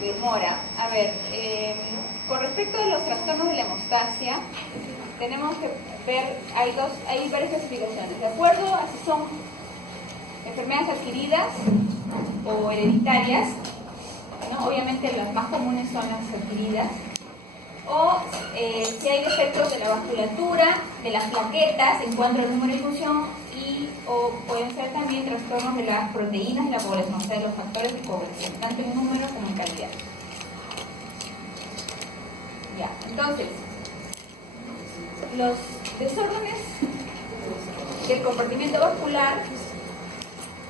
demora. A ver, con respecto a los trastornos de la hemostasia, tenemos que ver, hay varias clasificaciones. De acuerdo a si son enfermedades adquiridas o hereditarias, ¿no? Obviamente las más comunes son las adquiridas, o si hay defectos de la vasculatura, de las plaquetas en cuanto al número de difusión, o pueden ser también trastornos de las proteínas de la población, o sea, de los factores de población, tanto en número como en calidad. Ya, entonces, los desórdenes del comportamiento vascular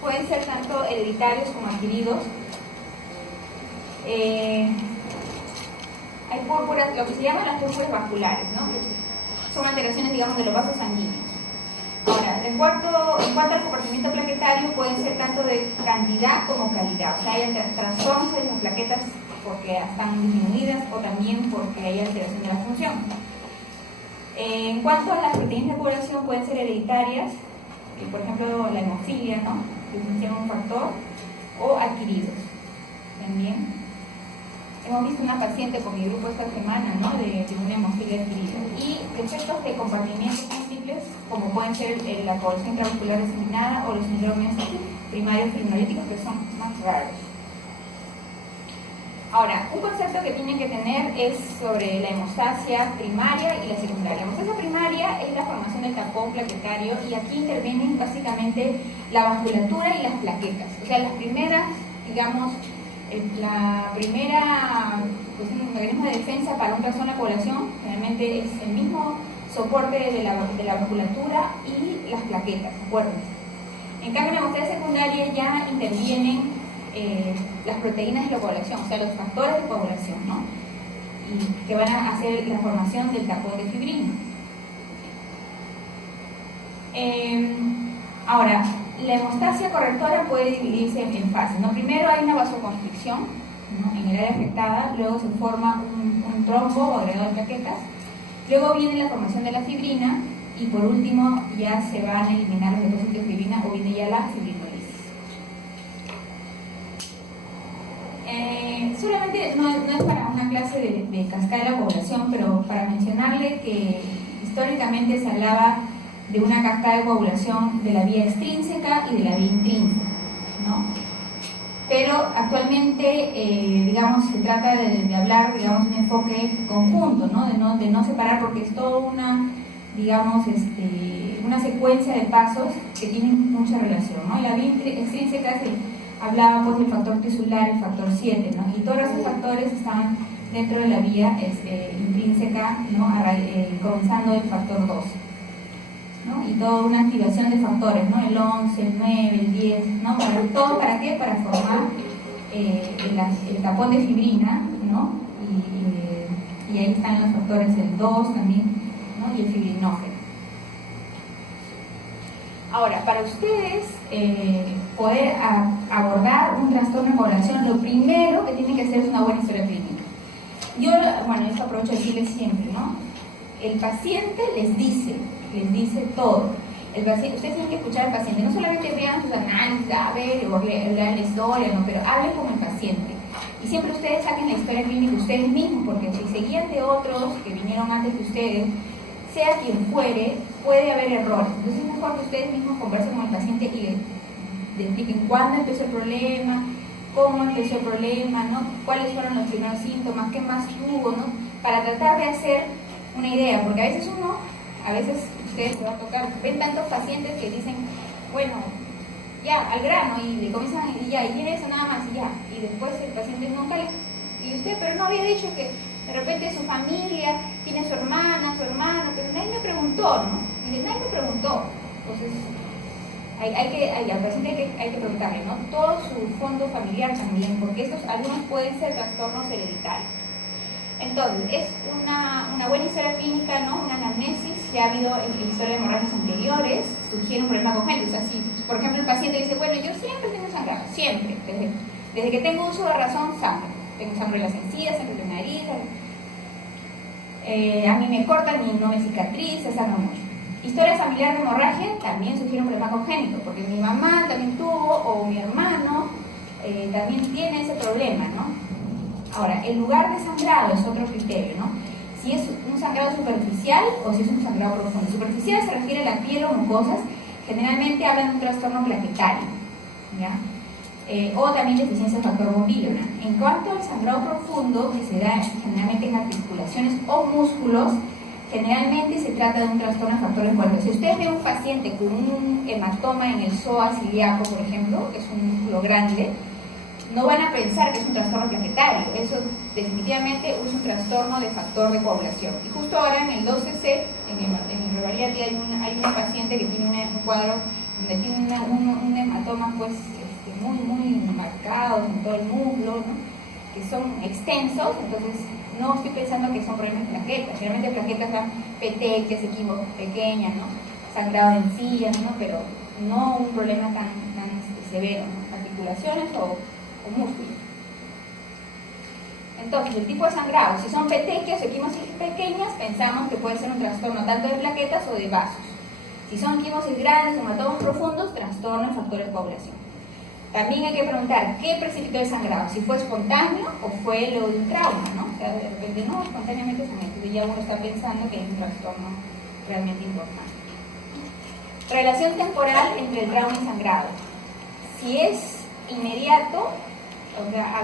pueden ser tanto hereditarios como adquiridos. Hay púrpuras, lo que se llaman las púrpuras vasculares, ¿no? Son alteraciones, digamos, de los vasos sanguíneos. Ahora, en cuanto al comportamiento plaquetario, pueden ser tanto de cantidad como calidad. O sea, hay trastornos en las plaquetas porque están disminuidas o también porque hay alteración de la función. En cuanto a las proteínas de población, pueden ser hereditarias, por ejemplo, la hemofilia, ¿no? Que es un factor, o adquiridos también. Hemos visto una paciente con mi grupo esta semana, ¿no? de una hemofilia adquirida. Y defectos de compartimientos múltiples, como pueden ser la coagulación intravascular diseminada o los síndromes primarios fibrinolíticos, que son más raros. Ahora, un concepto que tienen que tener es sobre la hemostasia primaria y la secundaria. La hemostasia primaria es la formación del tapón plaquetario, y aquí intervienen básicamente la vasculatura y las plaquetas. O sea, las primeras, digamos, la primera, pues, un mecanismo de defensa para un trastorno de la población generalmente es el mismo soporte de la vasculatura y las plaquetas, acuérdense. En cambio, en la hemostasia secundaria ya intervienen las proteínas de la coagulación, o sea, los factores de coagulación, ¿no? Y que van a hacer la formación del tapón de fibrina. Ahora, la hemostasia correctora puede dividirse en fases, ¿no? Primero hay una vasoconstricción, ¿no? En el área afectada, luego se forma un trombo o agregado de plaquetas, luego viene la formación de la fibrina, y por último ya se van a eliminar los depósitos de fibrina o viene ya la fibrinolisis. Solamente no es para una clase de cascada de la población, pero para mencionarle que históricamente se hablaba de una cascada de coagulación de la vía extrínseca y de la vía intrínseca, ¿no? Pero actualmente, digamos, se trata de hablar, digamos, un enfoque conjunto, ¿no? De no separar, porque es toda una, digamos, una secuencia de pasos que tienen mucha relación, ¿no? La vía extrínseca hablaba, pues, del factor tisular, el factor 7, ¿no? Y todos esos factores están dentro de la vía intrínseca, ¿no? Comenzando del factor 12. ¿no? Y toda una activación de factores, ¿no? El 11, el 9, el 10, ¿no? ¿Todo para qué? Para formar el tapón de fibrina, ¿no? Y ahí están los factores del 2 también, ¿no? Y el fibrinógeno. Ahora, para ustedes poder abordar un trastorno de coagulación, lo primero que tienen que hacer es una buena historia clínica. Yo, bueno, esto aprovecho de decirles siempre, ¿no? El paciente les dice todo. Ustedes tienen que escuchar al paciente, no solamente vean sus análisis, a ver, o lean la historia, ¿no? Pero hablen con el paciente. Y siempre ustedes saquen la historia clínica ustedes mismos, porque si se guían de otros que vinieron antes que ustedes, sea quien fuere, puede haber errores. Entonces es mejor que ustedes mismos conversen con el paciente y le expliquen cuándo empezó el problema, cómo empezó el problema, ¿no? Cuáles fueron los primeros síntomas, qué más tuvo, ¿no? Para tratar de hacer una idea, porque a veces ustedes se va a tocar, ven tantos pacientes que dicen, bueno, ya, al grano, y le comienzan, y ya, y tiene eso nada más, y ya, y después el paciente nunca le, y usted, pero no había dicho que de repente su familia tiene su hermana, su hermano, pero nadie me preguntó, ¿no? Y nadie me preguntó. Entonces, al paciente hay que preguntarle, ¿no? Todo su fondo familiar también, porque algunos pueden ser trastornos hereditarios. Entonces, es una buena historia clínica, ¿no? Una anamnesis, ya ha habido en historia de hemorragias anteriores, surgieron un problema congénito. O sea, si, por ejemplo, el paciente dice, bueno, yo siempre tengo sangrado, siempre, desde que tengo uso de razón, sangre. Tengo sangre en las encías, sangre en la nariz, a mí me cortan y no me cicatriza, sangra mucho. Historia familiar de hemorragia, también surgieron un problema congénito, porque mi mamá también tuvo, o mi hermano también tiene ese problema, ¿no? Ahora, el lugar de sangrado es otro criterio, ¿no? Si es un sangrado superficial o si es un sangrado profundo. Superficial se refiere a la piel o mucosas, generalmente hablan de un trastorno plaquetario, ¿ya? O también deficiencia de factor bombillo. En cuanto al sangrado profundo, que se da generalmente en articulaciones o músculos, generalmente se trata de un trastorno de factor de coagulación. Si ustedes ven un paciente con un hematoma en el psoas ilíaco, por ejemplo, que es un músculo grande, no van a pensar que es un trastorno plaquetario. Eso definitivamente es un trastorno de factor de coagulación. Y justo ahora en el 12C, en el Revalidati, hay una paciente que tiene un cuadro donde tiene un hematoma pues muy marcados en todo el muslo, ¿no? Que son extensos. Entonces no estoy pensando que son problemas de plaquetas. Generalmente plaquetas dan petequias, equimos pequeñas, ¿no? Sangrado de encías, ¿no? Pero no un problema tan severo, ¿no? Articulaciones o músculos. Entonces, el tipo de sangrado, si son petequias o equimosis pequeñas, pensamos que puede ser un trastorno tanto de plaquetas o de vasos. Si son equimosis grandes o hematomas profundos, trastorno de factores de coagulación. También hay que preguntar qué precipitó el sangrado, si fue espontáneo o fue lo de un trauma, ¿no? O sea, de repente no, espontáneamente sangrado, entonces ya uno está pensando que es un trastorno realmente importante. Relación temporal entre el trauma y sangrado. Si es inmediato, o sea,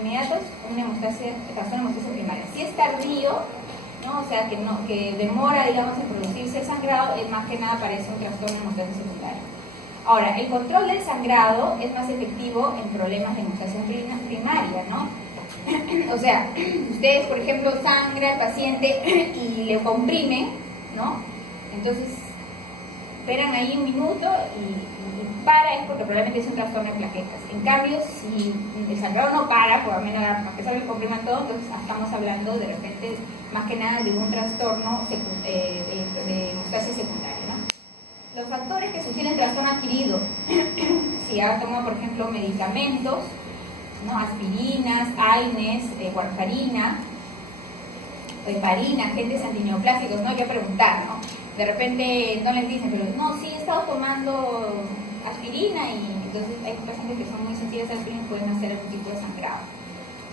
inmediato es una hemostasia, trastorno de hemostasia primaria. Si es tardío, ¿no? O sea, que demora, digamos, en producirse el sangrado, es más que nada parece un trastorno de hemostasia secundaria. Ahora, el control del sangrado es más efectivo en problemas de hemostasia primaria, ¿no? O sea, ustedes, por ejemplo, sangra al paciente y le comprimen, ¿no? Entonces, esperan ahí un minuto y para, es porque probablemente es un trastorno de plaquetas. En cambio, si el sangrado no para, por lo menos a pesar de que compriman todo, entonces estamos hablando de repente, más que nada, de un trastorno de hemostasia secundaria, ¿no? Los factores que sugieren trastorno adquirido, si ha tomado, por ejemplo, medicamentos, ¿no? Aspirinas, AINES, warfarina, heparina, agentes antineoplásicos, ¿no? Hay que preguntar, ¿no? De repente no les dicen, pero no, sí he estado tomando aspirina, y entonces hay pacientes que son muy sensibles a la aspirina y pueden hacer algún tipo de sangrado.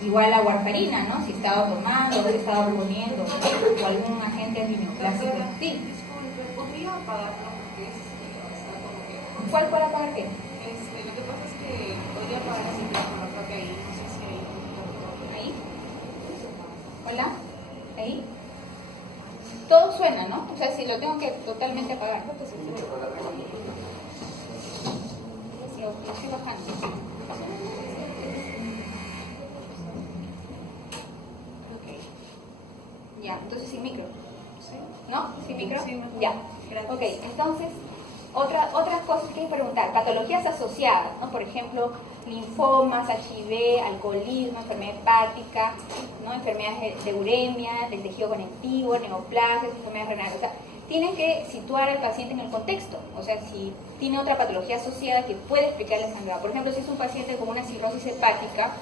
Igual la warfarina, ¿no? Si he estado tomando, si he estado poniendo, ¿no? O algún agente antineoplásico. Sí. ¿Podría apagarlo? ¿Cuál puede apagar qué? Lo que pasa es que podría apagar ese teléfono, creo que ahí, no sé si ¿Ahí? hay. ¿Hola? ¿Ahí? Todo suena, ¿no? O sea, si lo tengo que totalmente apagar. Lo estoy bajando. Ok. Ya, entonces sin micro. ¿No? ¿Sin micro? Sí, mejor. Ya. Gracias. Ok, entonces, otras cosas que hay que preguntar. Patologías asociadas, ¿no? Por ejemplo, linfomas, HIV, alcoholismo, enfermedad hepática, ¿no? Enfermedades de uremia, del tejido conectivo, neoplasias, enfermedades renales. O sea, tienen que situar al paciente en el contexto. O sea, si tiene otra patología asociada que puede explicar el sangrado. Por ejemplo, si es un paciente con una cirrosis hepática,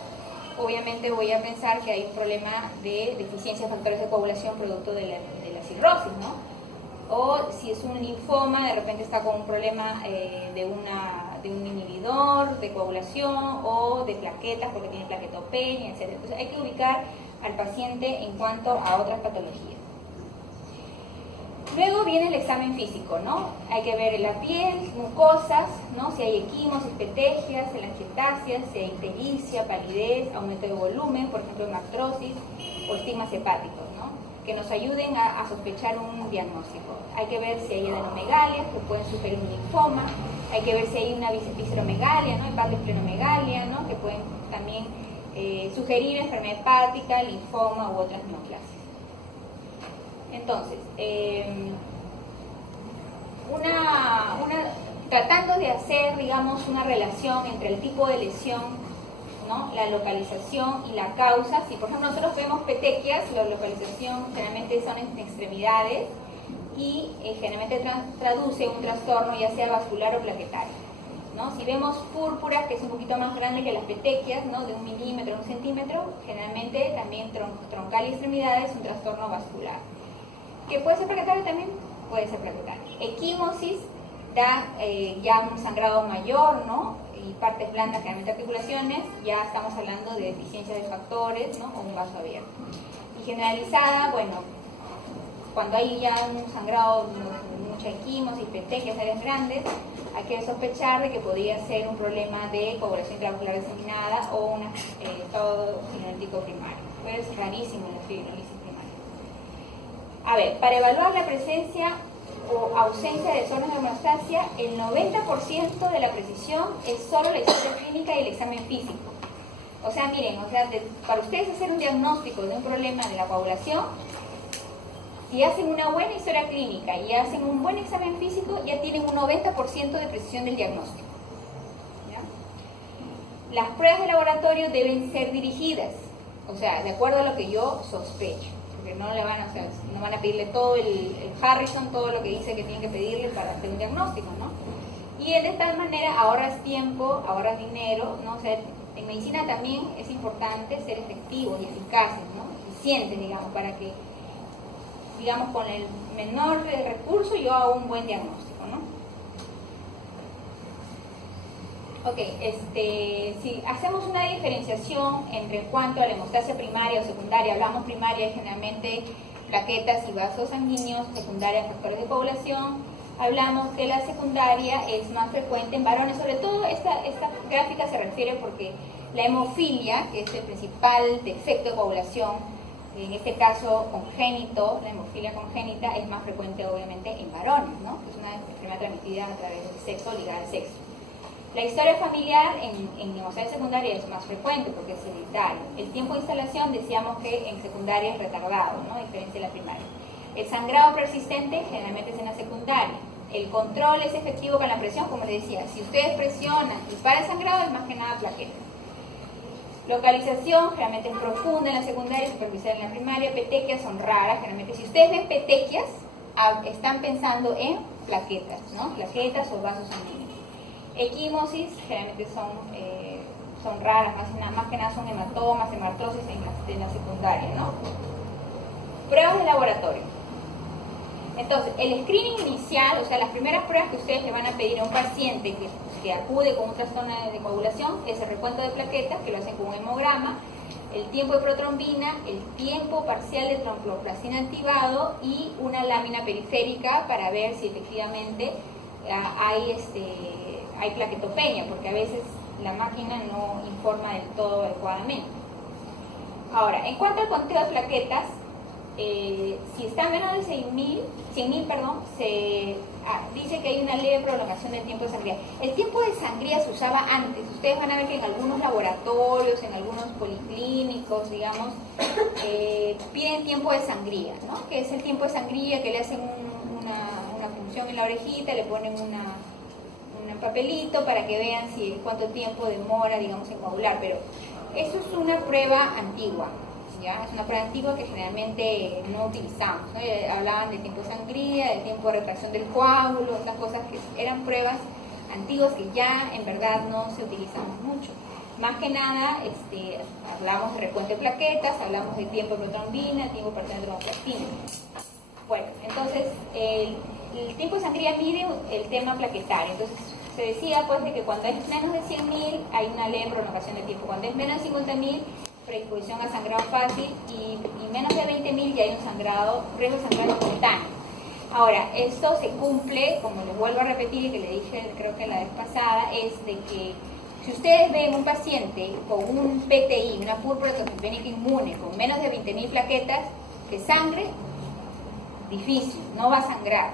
obviamente voy a pensar que hay un problema de deficiencia de factores de coagulación producto de la cirrosis, ¿no? O si es un linfoma, de repente está con un problema de un inhibidor de coagulación o de plaquetas porque tiene plaquetopenia, etc. Entonces hay que ubicar al paciente en cuanto a otras patologías. Luego viene el examen físico, ¿no? Hay que ver la piel, mucosas, ¿no? Si hay equimosis, petequias, telangiectasias, si hay ictericia, palidez, aumento de volumen, por ejemplo, hemactrosis o estigmas hepáticos, ¿no? Que nos ayuden a sospechar un diagnóstico. Hay que ver si hay adenomegalias, que pueden sugerir un linfoma. Hay que ver si hay una visceromegalia, ¿no? Hepatoesplenomegalia, ¿no? Que pueden también sugerir enfermedad hepática, linfoma u otras neoplasias. Entonces, tratando de hacer, digamos, una relación entre el tipo de lesión, ¿no? La localización y la causa. Si por ejemplo nosotros vemos petequias, la localización generalmente son en extremidades y generalmente traduce un trastorno ya sea vascular o plaquetario, ¿no? Si vemos púrpuras, que es un poquito más grande que las petequias, ¿no? De 1 milímetro a 1 centímetro, generalmente también troncal y extremidades, un trastorno vascular. ¿Que puede ser plaquetario también? Puede ser plaquetario. Equimosis da ya un sangrado mayor, ¿no? y partes blandas, generalmente articulaciones, ya estamos hablando de deficiencia de factores, ¿no? O un vaso abierto. Y generalizada, bueno, cuando hay ya un sangrado, mucha equimosis, petequias, áreas grandes, hay que sospechar de que podría ser un problema de coagulación intravascular diseminada o un estado fibrinolytítico primario. Pero es rarísimo la fibrinolisis primaria. A ver, para evaluar la presencia o ausencia de desórdenes de homeostasia, el 90% de la precisión es solo la historia clínica y el examen físico. O sea, miren, para ustedes hacer un diagnóstico de un problema de la coagulación, si hacen una buena historia clínica y hacen un buen examen físico, ya tienen un 90% de precisión del diagnóstico. ¿Ya? Las pruebas de laboratorio deben ser dirigidas, o sea, de acuerdo a lo que yo sospecho. Porque no le van a, no van a pedirle todo el Harrison, todo lo que dice que tienen que pedirle para hacer un diagnóstico, ¿no? Y de tal manera ahorras tiempo, ahorras dinero, ¿no? O sea, en medicina también es importante ser efectivos y eficaces, ¿no? Eficientes, digamos, para que, digamos, con el menor recurso yo hago un buen diagnóstico, ¿no? Ok, si hacemos una diferenciación entre cuanto a la hemostasia primaria o secundaria, hablamos primaria generalmente plaquetas y vasos sanguíneos, secundaria factores de coagulación, hablamos que la secundaria es más frecuente en varones, sobre todo esta gráfica se refiere porque la hemofilia, que es el principal defecto de coagulación, en este caso congénito, la hemofilia congénita es más frecuente obviamente en varones, ¿no? Es una enfermedad transmitida a través del sexo, ligada al sexo. La historia familiar en hemostasia secundaria es más frecuente porque es hereditario. El tiempo de instalación decíamos que en secundaria es retardado, ¿no? A diferencia de la primaria. El sangrado persistente generalmente es en la secundaria. El control es efectivo con la presión, como les decía. Si ustedes presionan y para el sangrado es más que nada plaqueta. Localización generalmente es profunda en la secundaria, superficial en la primaria. Petequias son raras, generalmente. Si ustedes ven petequias, están pensando en plaquetas, ¿no? Plaquetas o vasos sanguíneos. Equimosis generalmente son raras, más que nada son hematomas, hemartrosis en la secundaria, ¿no? Pruebas de laboratorio. Entonces, el screening inicial, o sea, las primeras pruebas que ustedes le van a pedir a un paciente que acude con un trastorno de coagulación es el recuento de plaquetas, que lo hacen con un hemograma, el tiempo de protrombina, el tiempo parcial de tromboplastina activado y una lámina periférica para ver si efectivamente hay plaquetopenia, porque a veces la máquina no informa del todo adecuadamente. Ahora, en cuanto al conteo de plaquetas, si está menos de 100.000, se dice que hay una leve prolongación del tiempo de sangría. El tiempo de sangría se usaba antes. Ustedes van a ver que en algunos laboratorios, en algunos policlínicos, digamos, piden tiempo de sangría, ¿no? Que es el tiempo de sangría que le hacen una punción en la orejita, le ponen un papelito para que vean cuánto tiempo demora, digamos, en coagular. Pero eso es una prueba antigua. ¿Ya? Es una prueba antigua que generalmente no utilizamos, ¿no? Hablaban del tiempo de sangría, del tiempo de retracción del coágulo, esas cosas que eran pruebas antiguas que ya en verdad no se utilizan mucho. Más que nada, hablamos de recuento de plaquetas, hablamos de tiempo de protrombina, tiempo parcial de tromboplastina. Bueno, entonces, el tiempo de sangría mide el tema plaquetario. Entonces, se decía pues de que cuando es menos de 100.000 hay una leve prolongación de tiempo. Cuando es menos de 50.000, predisposición a sangrado fácil, y menos de 20.000 ya hay un riesgo de sangrado espontáneo. Ahora, esto se cumple, como les vuelvo a repetir y que le dije creo que la vez pasada, es de que si ustedes ven un paciente con un PTI, una púrpura tromboplasmática inmune, con menos de 20.000 plaquetas de sangre, difícil, no va a sangrar.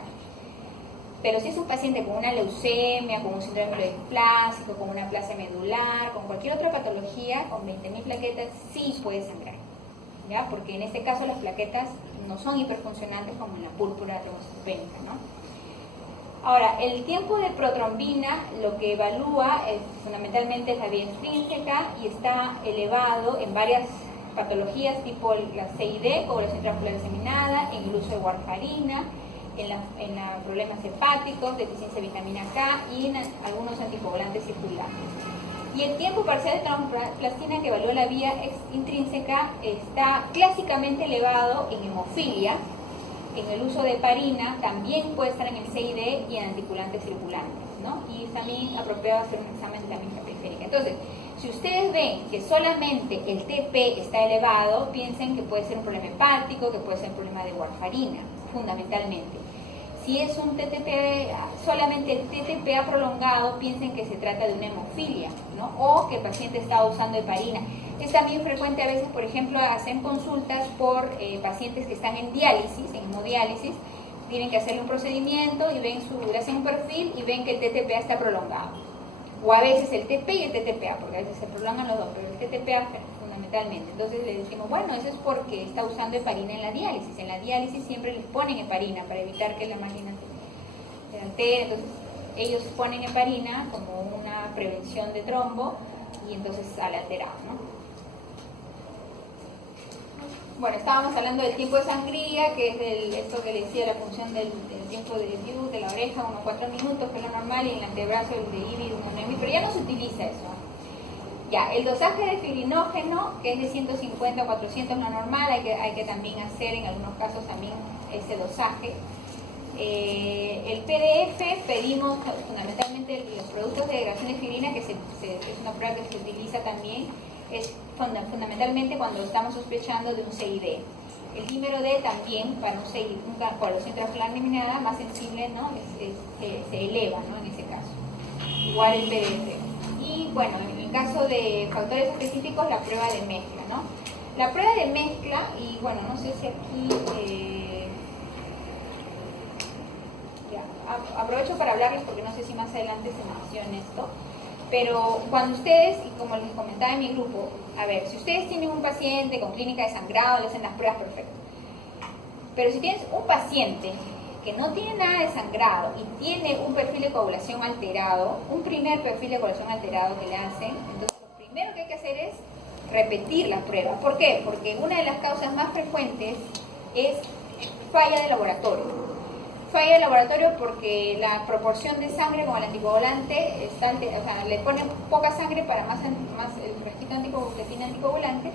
Pero si es un paciente con una leucemia, con un síndrome plásmico, con una aplasia medular, con cualquier otra patología, con 20.000 plaquetas, sí puede sangrar, ¿ya? Porque en este caso las plaquetas no son hiperfuncionantes como en la púrpura trombocitopénica, ¿no? Ahora, el tiempo de protrombina lo que evalúa fundamentalmente es la vía intrínseca y está elevado en varias patologías tipo la CID, coagulación intravascular diseminada, en el uso de warfarina, en problemas hepáticos, deficiencia de vitamina K y en algunos anticoagulantes circulantes. Y el tiempo parcial de tromboplastina que evalúa la vía intrínseca está clásicamente elevado en hemofilia, en el uso de heparina, también puede estar en el CID y en anticoagulantes circulantes, ¿no? Y es también apropiado hacer un examen de la misma periférica. Entonces, si ustedes ven que solamente el TP está elevado, piensen que puede ser un problema hepático, que puede ser un problema de warfarina, fundamentalmente. Si es un TTP, solamente el TTPA prolongado, piensen que se trata de una hemofilia, ¿no? O que el paciente está usando heparina. Es también frecuente a veces, por ejemplo, hacen consultas por pacientes que están en diálisis, en hemodiálisis, tienen que hacerle un procedimiento y ven le hacen un perfil y ven que el TTPA está prolongado. O a veces el TP y el TTPA, porque a veces se prolongan los dos, pero el TTPA fundamentalmente. Entonces le decimos, bueno, eso es porque está usando heparina en la diálisis. En la diálisis siempre les ponen heparina para evitar que la máquina se altere. Entonces ellos ponen heparina como una prevención de trombo y entonces sale alterado, ¿no? Bueno, estábamos hablando del tiempo de sangría, que es esto que le decía, la función del tiempo de view, de la oreja, unos 4 minutos, que es lo normal, y en el antebrazo el de IBI, pero ya no se utiliza eso. Ya, el dosaje de fibrinógeno, que es de 150 a 400 lo normal, hay que también hacer en algunos casos también ese dosaje. El PDF pedimos fundamentalmente los productos de degradación de fibrina, que es una prueba que se utiliza también, es fundamentalmente cuando estamos sospechando de un CID. El dímero D también para un CID, una coagulación intraocular eliminada más sensible, ¿no? Se eleva, ¿no? En ese caso. Igual el PDF. Y bueno, en el caso de factores específicos, la prueba de mezcla, ¿no? La prueba de mezcla, y bueno, no sé si aquí... aprovecho para hablarles porque no sé si más adelante se menciona esto. Pero cuando ustedes, y como les comentaba en mi grupo, a ver, si ustedes tienen un paciente con clínica de sangrado, le hacen las pruebas perfectas. Pero si tienes un paciente que no tiene nada de sangrado y tiene un perfil de coagulación alterado, un primer perfil de coagulación alterado que le hacen, entonces lo primero que hay que hacer es repetir la prueba. ¿Por qué? Porque una de las causas más frecuentes es falla de laboratorio. Falla de laboratorio porque la proporción de sangre con el anticoagulante está, o sea, le ponen poca sangre para más el frasquito que tiene anticoagulante,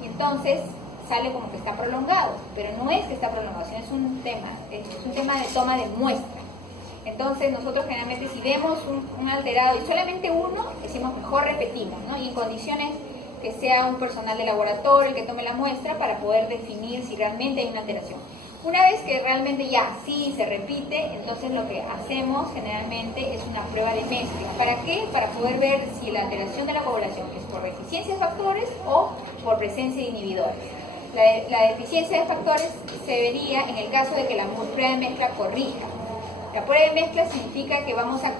y entonces sale como que está prolongado, pero no es que está prolongado, sino es un tema de toma de muestra. Entonces nosotros generalmente si vemos un alterado y solamente uno, decimos mejor repetimos, ¿no? Y en condiciones que sea un personal de laboratorio el que tome la muestra para poder definir si realmente hay una alteración. Una vez que realmente ya sí se repite, entonces lo que hacemos generalmente es una prueba de mezcla. ¿Para qué? Para poder ver si la alteración de la coagulación es por deficiencia de factores o por presencia de inhibidores. La deficiencia de factores se vería en el caso de que la prueba de mezcla corrija. La prueba de mezcla significa que vamos a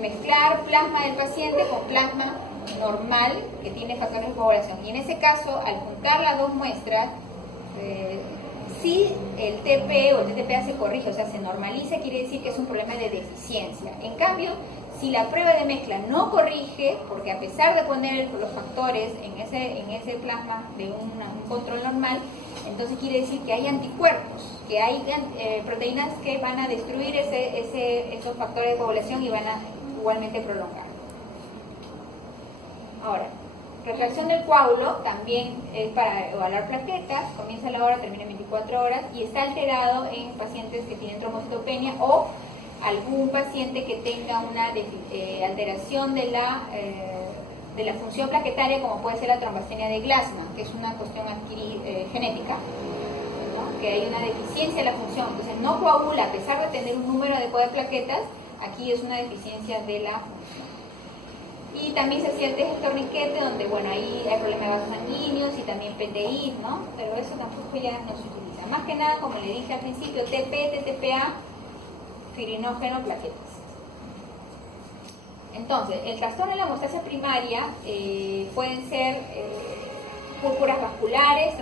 mezclar plasma del paciente con plasma normal que tiene factores de coagulación. Y en ese caso, al juntar las dos muestras, si el TP o el TTPA se corrige, o sea, se normaliza, quiere decir que es un problema de deficiencia. En cambio, si la prueba de mezcla no corrige, porque a pesar de poner los factores en ese plasma de un control normal, entonces quiere decir que hay anticuerpos, que hay proteínas que van a destruir esos factores de coagulación y van a igualmente prolongar. Ahora, retracción del coágulo también es para evaluar plaquetas, comienza a la hora, termina en 24 horas y está alterado en pacientes que tienen trombocitopenia o algún paciente que tenga una alteración de la función plaquetaria, como puede ser la trombastenia de Glasman, que es una cuestión genética, ¿no? Que hay una deficiencia de la función, entonces no coagula a pesar de tener un número adecuado de plaquetas, aquí es una deficiencia de la función. Y también se hacía el test de torniquete, donde bueno, ahí hay problemas de vasos sanguíneos y también PTI, ¿no? Pero eso tampoco ya no se utiliza. Más que nada, como le dije al principio, TP, TTPA, fibrinógeno, plaquetas. Entonces, el trastorno de la hemostasia primaria pueden ser púrpuras vasculares,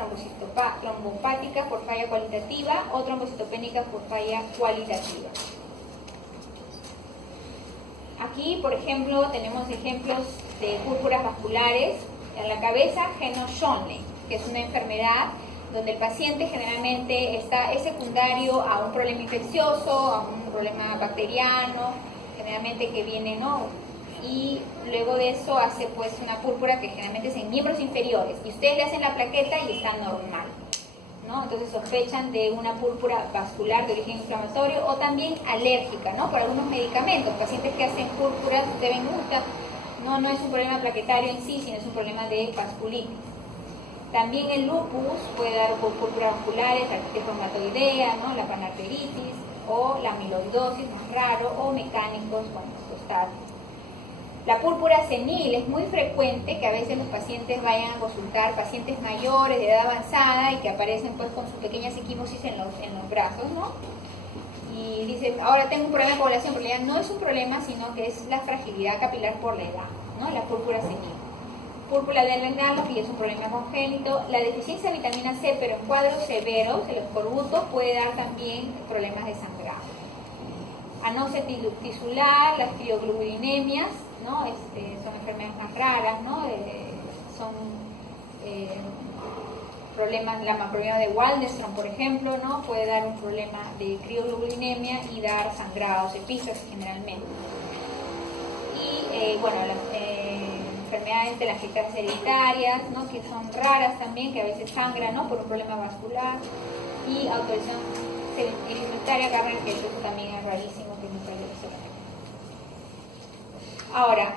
trombopáticas por falla cualitativa o trombocitopénicas por falla cualitativa. Aquí, por ejemplo, tenemos ejemplos de púrpuras vasculares en la cabeza, Geno-Schonle, que es una enfermedad donde el paciente generalmente es secundario a un problema infeccioso, a un problema bacteriano, generalmente que viene, ¿no? Y luego de eso hace pues una púrpura que generalmente es en miembros inferiores, y ustedes le hacen la plaqueta y está normal. ¿no? Entonces sospechan de una púrpura vascular de origen inflamatorio o también alérgica, ¿no? Por algunos medicamentos. Pacientes que hacen púrpuras deben gustar. No es un problema plaquetario en sí, sino es un problema de vasculitis. También el lupus puede dar púrpuras vasculares, la artritis reumatoidea, ¿no? La panarteritis o la amiloidosis, más raro, o mecánicos con costáceos. La púrpura senil es muy frecuente que a veces los pacientes vayan a consultar, pacientes mayores de edad avanzada y que aparecen pues con sus pequeñas equimosis en los brazos, ¿no? Y dicen, ahora tengo un problema de coagulación, pero ya no es un problema, sino que es la fragilidad capilar por la edad, ¿no? La púrpura senil. Púrpura del renal, que es un problema congénito. La deficiencia de vitamina C, pero en cuadros severos, el escorbuto puede dar también problemas de sangrado. Anosia tisular, las crioglobulinemias, ¿no? Son enfermedades más raras, ¿no? Son problemas, la macrobioma de Waldenström, por ejemplo, ¿no? Puede dar un problema de crioglobulinemia y dar sangrados, epíxosis generalmente. Y bueno, las enfermedades de las telangiectasias hereditarias, ¿no? Que son raras también, que a veces sangran, ¿no? Por un problema vascular. Y autorización hereditaria, que eso también es rarísimo, que nunca lo hizo. Ahora,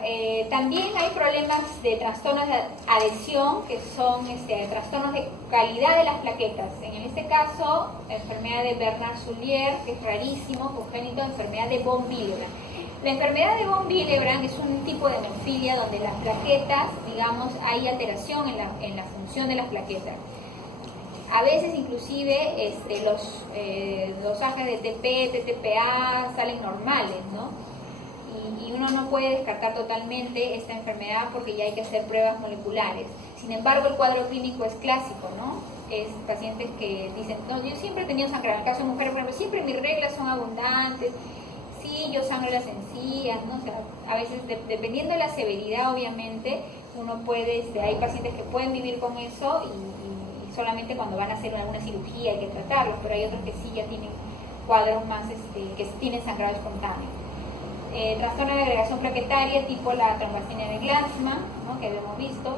también hay problemas de trastornos de adhesión, que son trastornos de calidad de las plaquetas. En este caso, la enfermedad de Bernard-Soulier, que es rarísimo, congénito, enfermedad de von Willebrand. La enfermedad de von Willebrand es un tipo de hemofilia donde las plaquetas, digamos, hay alteración en la función de las plaquetas. A veces inclusive los dosajes de TP, TTPA salen normales, ¿no? Y uno no puede descartar totalmente esta enfermedad porque ya hay que hacer pruebas moleculares. Sin embargo, el cuadro clínico es clásico, ¿no? Es pacientes que dicen, no, yo siempre he tenido sangrado. En el caso de mujeres, por ejemplo, siempre mis reglas son abundantes. Sí, yo sangro las encías, ¿no? O sea, a veces, dependiendo de la severidad, obviamente, uno puede, hay pacientes que pueden vivir con eso y solamente cuando van a hacer alguna cirugía hay que tratarlos, pero hay otros que sí ya tienen cuadros más, que tienen sangrado espontáneo. Trastorno de agregación plaquetaria tipo la trombocitopenia de Glanzmann, ¿no? Que habíamos visto.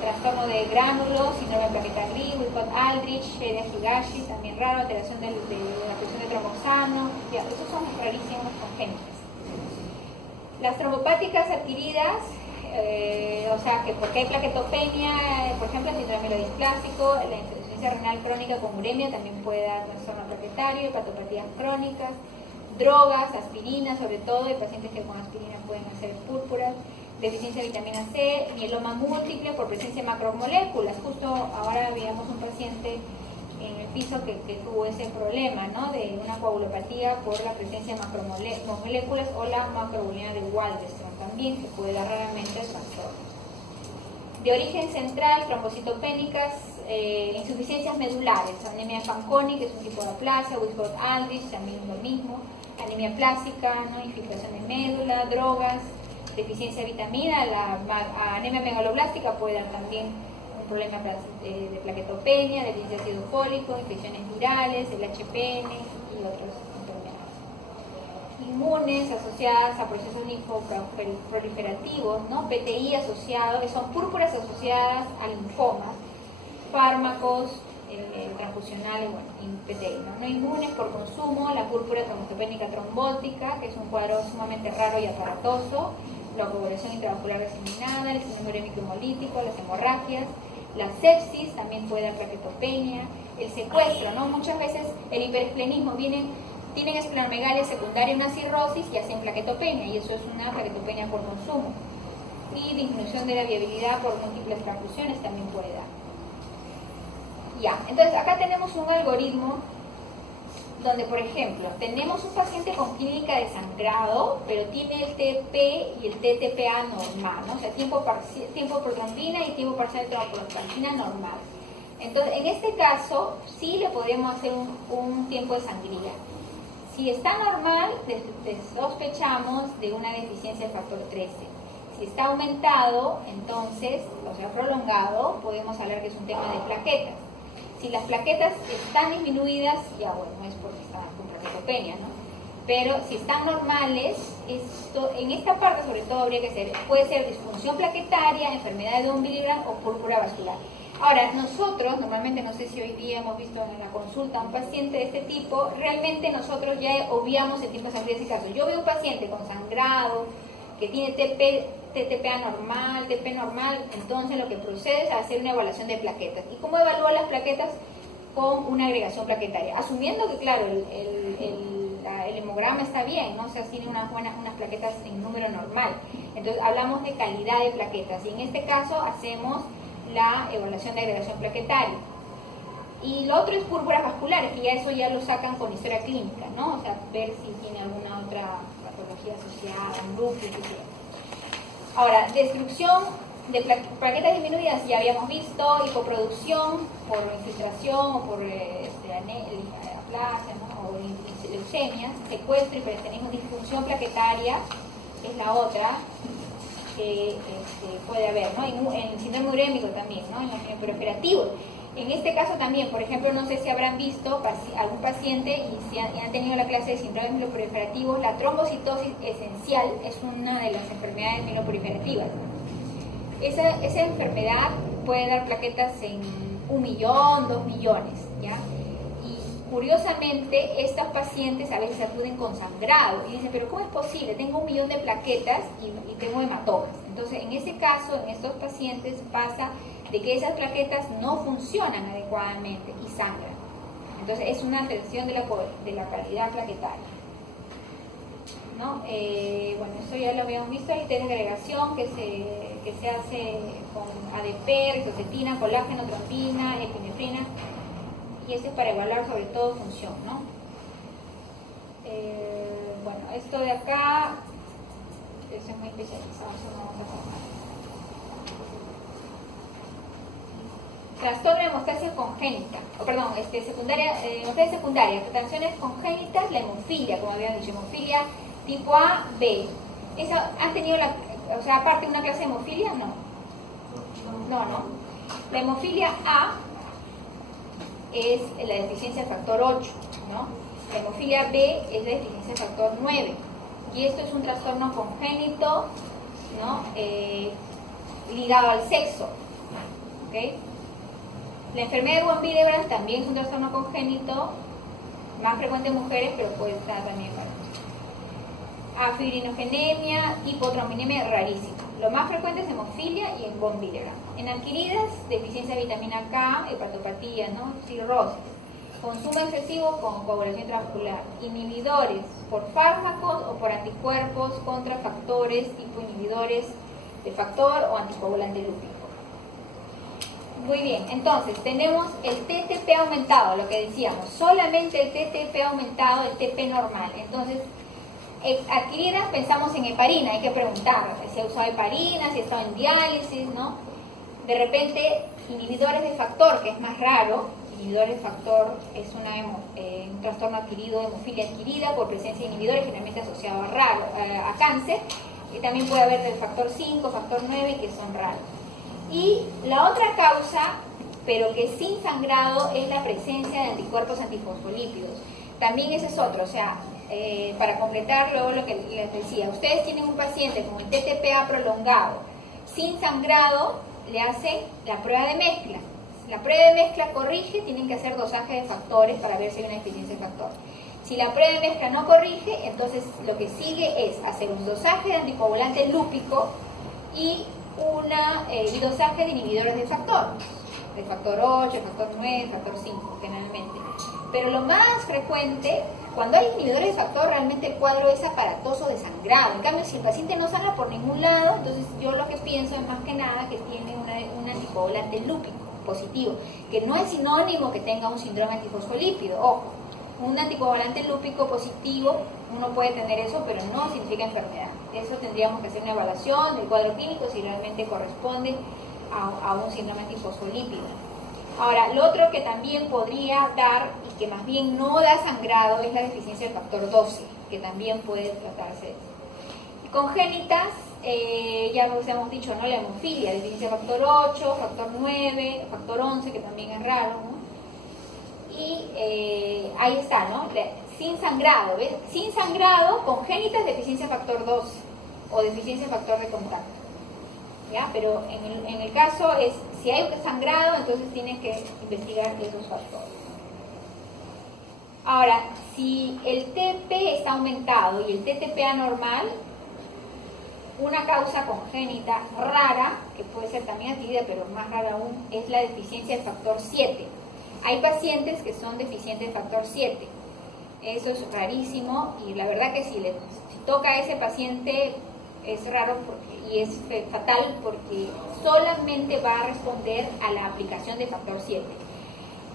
Trastorno de gránulos, síndrome de plaqueta gris, Wickott-Aldrich, Sheda-Higashi, también raro, alteración de la función de tromboxano, ya, esos son rarísimos congénitos. Las trombopáticas adquiridas, o sea, que porque hay plaquetopenia, por ejemplo, el síndrome melodisplásico, la insuficiencia renal crónica con uremia también puede dar trastorno plaquetario, hepatopatías crónicas, drogas, aspirina, sobre todo, hay pacientes que con aspirina pueden hacer púrpuras, deficiencia de vitamina C, mieloma múltiple por presencia de macromoléculas. Justo ahora veíamos un paciente en el piso que tuvo ese problema, ¿no? De una coagulopatía por la presencia de macromoléculas o la macrobulimia de Waldenström también, que puede dar raramente el trastorno. De origen central, trombocitopénicas, insuficiencias medulares, anemia Fanconi, que es un tipo de aplasia, Wickott-Aldrich, también es lo mismo, anemia plástica, ¿no? Infiltración de médula, drogas, deficiencia de vitamina, la anemia megaloblástica puede dar también un problema de plaquetopenia, deficiencia de ácido fólico, infecciones virales, el HPN y otras enfermedades. Inmunes asociadas a procesos linfoproliferativos, ¿no? PTI asociado, que son púrpuras asociadas a linfomas, fármacos transfusionales, bueno, y PTI, ¿no? No inmunes por consumo, la púrpura trombocitopénica trombótica, que es un cuadro sumamente raro y aparatoso, la coagulación intravascular diseminada, el síndrome urémico hemolítico, las hemorragias, la sepsis también puede dar plaquetopenia, el secuestro, ¿no? Muchas veces el hiperesplenismo tienen esplenomegalia secundaria a una cirrosis y hacen plaquetopenia, y eso es una plaquetopenia por consumo. Y disminución de la viabilidad por múltiples transfusiones también puede dar. Ya, entonces acá tenemos un algoritmo donde, por ejemplo, tenemos un paciente con clínica de sangrado, pero tiene el TP y el TTPA normal, ¿no? O sea, tiempo protrombina y tiempo parcial de trombocitopenia normal. Entonces, en este caso, sí le podemos hacer un tiempo de sangría. Si está normal, sospechamos de una deficiencia del factor 13. Si está aumentado, entonces, o sea, prolongado, podemos hablar que es un tema de plaquetas. Si las plaquetas están disminuidas, ya bueno, es porque están con plaquetopenia, ¿no? Pero si están normales, en esta parte sobre todo habría que ser, puede ser disfunción plaquetaria, enfermedad de von Willebrand o púrpura vascular. Ahora, nosotros, normalmente, no sé si hoy día hemos visto en la consulta a un paciente de este tipo, realmente nosotros ya obviamos el tipo de sangre de ese caso. Yo veo un paciente con sangrado, que tiene TTP normal, TP normal, entonces lo que procede es hacer una evaluación de plaquetas. ¿Y cómo evalúo las plaquetas? Con una agregación plaquetaria, asumiendo que, claro, el hemograma está bien, ¿no? O sea, tiene unas plaquetas en número normal. Entonces, hablamos de calidad de plaquetas, y en este caso hacemos la evaluación de agregación plaquetaria. Y lo otro es púrpuras vasculares, que ya eso ya lo sacan con historia clínica, ¿no? O sea, ver si tiene alguna otra patología asociada, un lupus, etc. Ahora, destrucción de plaquetas disminuidas ya habíamos visto, hipoproducción por infiltración o por aplasia, ¿no? O leucemias, secuestro, hipertensión, disfunción plaquetaria es la otra que puede haber, ¿no? En síndrome urémico también, ¿no? En los mieloproliferativos. En este caso también, por ejemplo, no sé si habrán visto algún paciente y si han tenido la clase de síndrome mieloproliferativo, la trombocitosis esencial es una de las enfermedades mieloproliferativas. Esa enfermedad puede dar plaquetas en 1 millón, 2 millones, ¿ya? Y curiosamente, estos pacientes a veces acuden con sangrado y dicen, pero ¿cómo es posible? Tengo 1 millón de plaquetas y tengo hematomas. Entonces, en ese caso, en estos pacientes pasa de que esas plaquetas no funcionan adecuadamente y sangran. Entonces, es una alteración de la calidad plaquetaria, ¿no? Bueno, esto ya lo habíamos visto, el test de agregación que se hace con ADP, rizocetina, colágeno, trombina, epinefrina, y este es para evaluar sobre todo función, ¿no? Bueno, esto de acá, eso es muy especializado, eso no vamos a hacer. Trastorno de hemostasia congénita, hemostasia secundaria, alteraciones congénitas, la hemofilia, como habíamos dicho, hemofilia tipo A, B. ¿Han tenido aparte de una clase de hemofilia? No. La hemofilia A es la deficiencia del factor 8, ¿no? La hemofilia B es la deficiencia del factor 9. Y esto es un trastorno congénito, ¿no? Ligado al sexo, ¿ok? La enfermedad de von Willebrand también es un trastorno congénito, más frecuente en mujeres, pero puede estar también para afibrinogenemia, hipotrombinemia, rarísima. Lo más frecuente es hemofilia y en von Willebrand. En adquiridas, deficiencia de vitamina K, hepatopatía, ¿no? Cirrosis. Consumo excesivo con coagulación intravascular. Inhibidores por fármacos o por anticuerpos contra factores tipo inhibidores de factor o anticoagulante lúpico. Muy bien, entonces tenemos el TTP aumentado, lo que decíamos, solamente el TTP aumentado, el TP normal. Entonces, adquiridas pensamos en heparina, hay que preguntar si ha usado heparina, si ha estado en diálisis, ¿no? De repente, inhibidores de factor, que es más raro, inhibidores de factor es un trastorno adquirido, hemofilia adquirida por presencia de inhibidores generalmente asociado a cáncer, y también puede haber del factor 5, factor 9, que son raros. Y la otra causa, pero que sin sangrado, es la presencia de anticuerpos antifosfolípidos. También ese es otro, o sea, para completar luego lo que les decía, ustedes tienen un paciente con el TTPA prolongado, sin sangrado, le hacen la prueba de mezcla. Si la prueba de mezcla corrige, tienen que hacer dosaje de factores para ver si hay una deficiencia de factor. Si la prueba de mezcla no corrige, entonces lo que sigue es hacer un dosaje de anticoagulante lúpico y dosaje de inhibidores de factor 8, factor 9, factor 5 generalmente. Pero lo más frecuente, cuando hay inhibidores de factor, realmente el cuadro es aparatoso de sangrado. En cambio, si el paciente no sangra por ningún lado, entonces yo lo que pienso es más que nada que tiene un anticoagulante lúpico positivo, que no es sinónimo que tenga un síndrome antifosfolípido. Ojo, un anticoagulante lúpico positivo, uno puede tener eso, pero no significa enfermedad. Eso tendríamos que hacer una evaluación del cuadro clínico si realmente corresponde a un síndrome antifosfolípido. Ahora, lo otro que también podría dar y que más bien no da sangrado es la deficiencia del factor 12, que también puede tratarse. Congénitas, ya nos hemos dicho, ¿no? La hemofilia, deficiencia de factor 8, factor 9, factor 11, que también es raro, ¿no? Y ahí está, ¿no? Sin sangrado, ¿ves? Sin sangrado, congénitas, deficiencia de factor 12 o deficiencia de factor de contacto, ¿ya? Pero en el caso es Si hay sangrado, entonces tienes que investigar esos factores. Ahora, si el TP está aumentado y el TTP anormal, una causa congénita rara, que puede ser también adquirida, pero más rara aún, es la deficiencia del factor 7. Hay pacientes que son deficientes del factor 7. Eso es rarísimo y la verdad que si toca a ese paciente es raro y es fatal porque solamente va a responder a la aplicación de factor 7.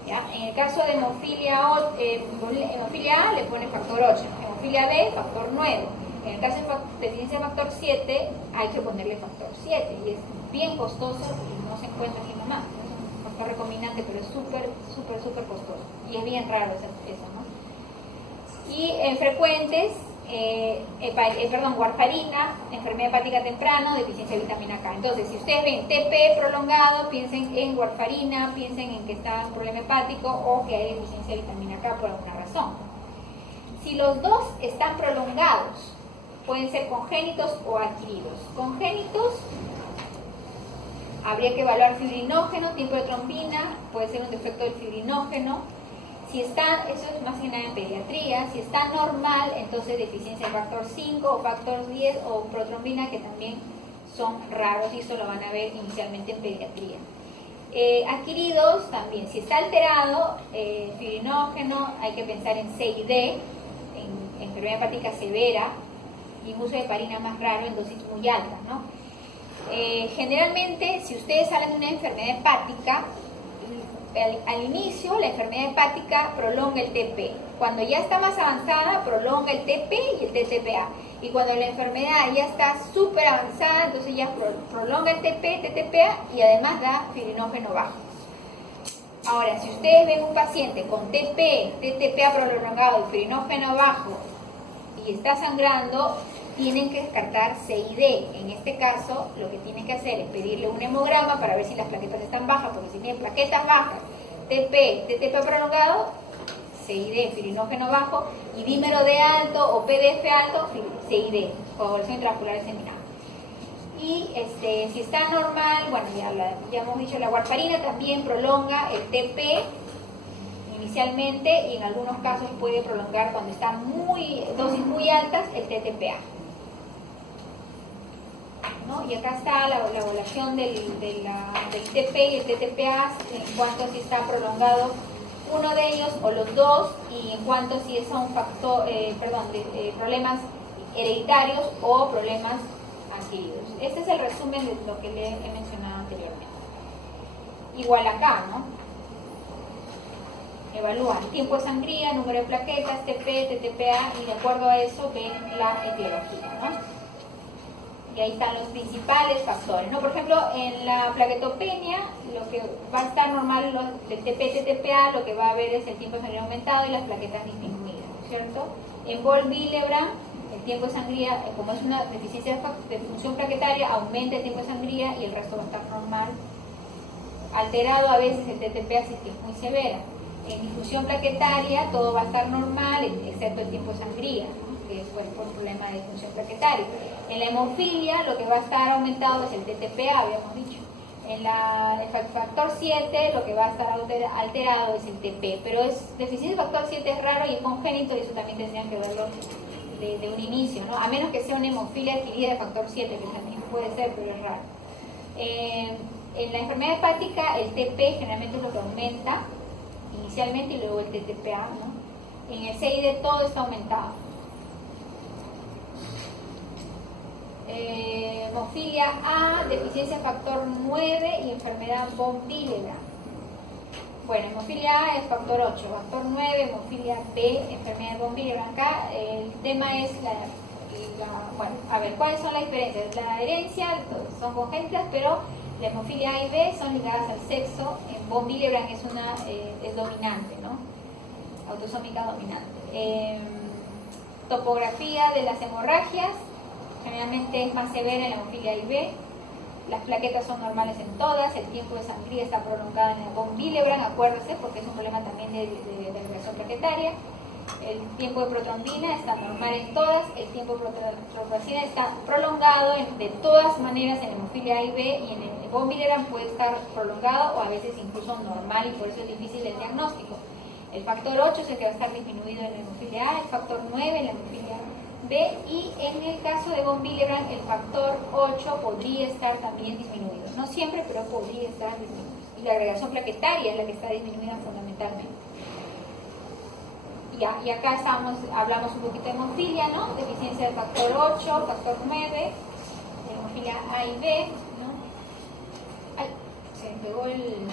¿Ya? En el caso de hemofilia A le pone factor 8, hemofilia B factor 9. En el caso de deficiencia de factor 7 hay que ponerle factor 7 y es bien costoso y no se encuentra aquí nomás. Es un factor recombinante, pero es súper costoso y es bien raro eso, ¿no? Y frecuentes, warfarina, enfermedad hepática temprana, deficiencia de vitamina K. Entonces, si ustedes ven TP prolongado, piensen en warfarina, piensen en que está un problema hepático o que hay deficiencia de vitamina K por alguna razón. Si los dos están prolongados, pueden ser congénitos o adquiridos. Congénitos, habría que evaluar fibrinógeno, tiempo de trombina, puede ser un defecto del fibrinógeno. Si está, eso es más que nada en pediatría, si está normal, entonces deficiencia de factor 5 o factor 10 o protrombina, que también son raros y eso lo van a ver inicialmente en pediatría. Adquiridos también, si está alterado, fibrinógeno, hay que pensar en C y D, en enfermedad hepática severa, y uso de heparina más raro en dosis muy altas, ¿no? Generalmente, si ustedes salen de una enfermedad hepática, al inicio la enfermedad hepática prolonga el TP. Cuando ya está más avanzada, prolonga el TP y el TTPA. Y cuando la enfermedad ya está súper avanzada, entonces ya prolonga el TP, TTPA y además da fibrinógeno bajo. Ahora, si ustedes ven un paciente con TP, TTPA prolongado y fibrinógeno bajo y está sangrando, tienen que descartar C y D. En este caso, lo que tienen que hacer es pedirle un hemograma para ver si las plaquetas están bajas, porque si tienen plaquetas bajas, TP, TTP prolongado, C y D, fibrinógeno bajo, y dímero D alto o PDF alto, C y D, coagulación intravascular diseminada. Y si está normal, bueno, ya hemos dicho, la warfarina también prolonga el TP inicialmente y en algunos casos puede prolongar cuando están dosis muy altas el TTPA. ¿No? Y acá está la evaluación del TP y el TTPA en cuanto a si está prolongado uno de ellos o los dos y en cuanto a si son problemas hereditarios o problemas adquiridos. Este es el resumen de lo que le he mencionado anteriormente. Igual acá, ¿no? Evalúan tiempo de sangría, número de plaquetas, TP, TTPA y de acuerdo a eso ven la etiología, ¿no? Y ahí están los principales factores, ¿no? Por ejemplo, en la plaquetopenia, lo que va a estar normal del TP-TTPA, lo que va a haber es el tiempo de sangría aumentado y las plaquetas disminuidas, ¿cierto? En Boll-Willebrand, el tiempo de sangría, como es una deficiencia de función plaquetaria, aumenta el tiempo de sangría y el resto va a estar normal. Alterado a veces el TTPA si es que es muy severa. En difusión plaquetaria todo va a estar normal, excepto el tiempo de sangría, ¿no? Que fue por un problema de función plaquetaria. En la hemofilia lo que va a estar aumentado es el TTPA, habíamos dicho. En el factor 7 lo que va a estar alterado es el TP, pero deficiencia de factor 7 es raro y es congénito y eso también tendrían que verlo de un inicio, ¿no? A menos que sea una hemofilia adquirida de factor 7, que también puede ser, pero es raro. En la enfermedad hepática el TP generalmente es lo que aumenta inicialmente y luego el TTPA, ¿no? En el CID todo está aumentado. Hemofilia A, deficiencia factor 9 y enfermedad von Willebrand. Bueno, hemofilia A es factor 8, factor 9, hemofilia B, enfermedad von Willebrand. Acá el tema es bueno, a ver, ¿cuáles son las diferencias? La herencia son congénitas, pero la hemofilia A y B son ligadas al sexo. En von Willebrand es dominante, ¿no? Autosómica dominante. Topografía de las hemorragias. Generalmente es más severa en la hemofilia A y B. Las plaquetas son normales en todas. El tiempo de sangría está prolongado en el von Willebrand, acuérdense, porque es un problema también de agregación plaquetaria. El tiempo de protrombina está normal en todas. El tiempo de protrombina está prolongado de todas maneras en hemofilia A y B y en El von Willebrand puede estar prolongado o a veces incluso normal y por eso es difícil el diagnóstico. El factor 8 es el que va a estar disminuido en la hemofilia A, el factor 9 en la hemofilia B, y en el caso de von Willebrand el factor 8 podría estar también disminuido. No siempre, pero podría estar disminuido. Y la agregación plaquetaria es la que está disminuida fundamentalmente. Y acá hablamos un poquito de hemofilia, ¿no? Deficiencia del factor 8, factor 9, de hemofilia A y B, ¿no? Ay, se me pegó el...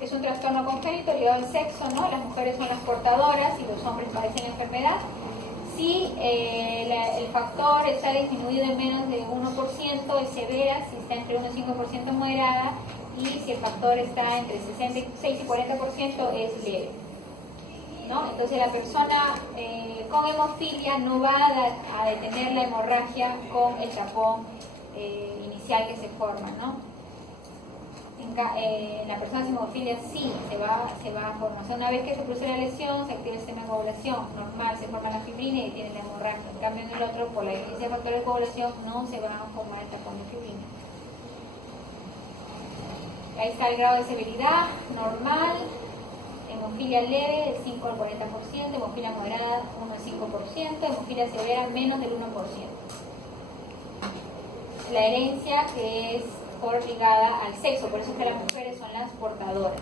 Es un trastorno congénito ligado al sexo, ¿no? Las mujeres son las portadoras y los hombres padecen la enfermedad. Si el factor está disminuido en menos de 1%, es severa. Si está entre 1 y 5%, moderada. Y si el factor está entre 66 y 40%, es leve, ¿no? Entonces la persona con hemofilia no va a detener la hemorragia con el tapón inicial que se forma, ¿no? La persona sin hemofilia sí se va a formar. O sea, una vez que se produce la lesión, se activa el sistema de coagulación normal, se forma la fibrina y tiene la hemorragia. En cambio, en el otro, por la deficiencia de factores de coagulación, no se va a formar el tapón de fibrina. Ahí está el grado de severidad normal, hemofilia leve del 5 al 40%, hemofilia moderada 1 al 5%, hemofilia severa menos del 1%. La herencia, que es ligada al sexo, por eso es que las mujeres son las portadoras.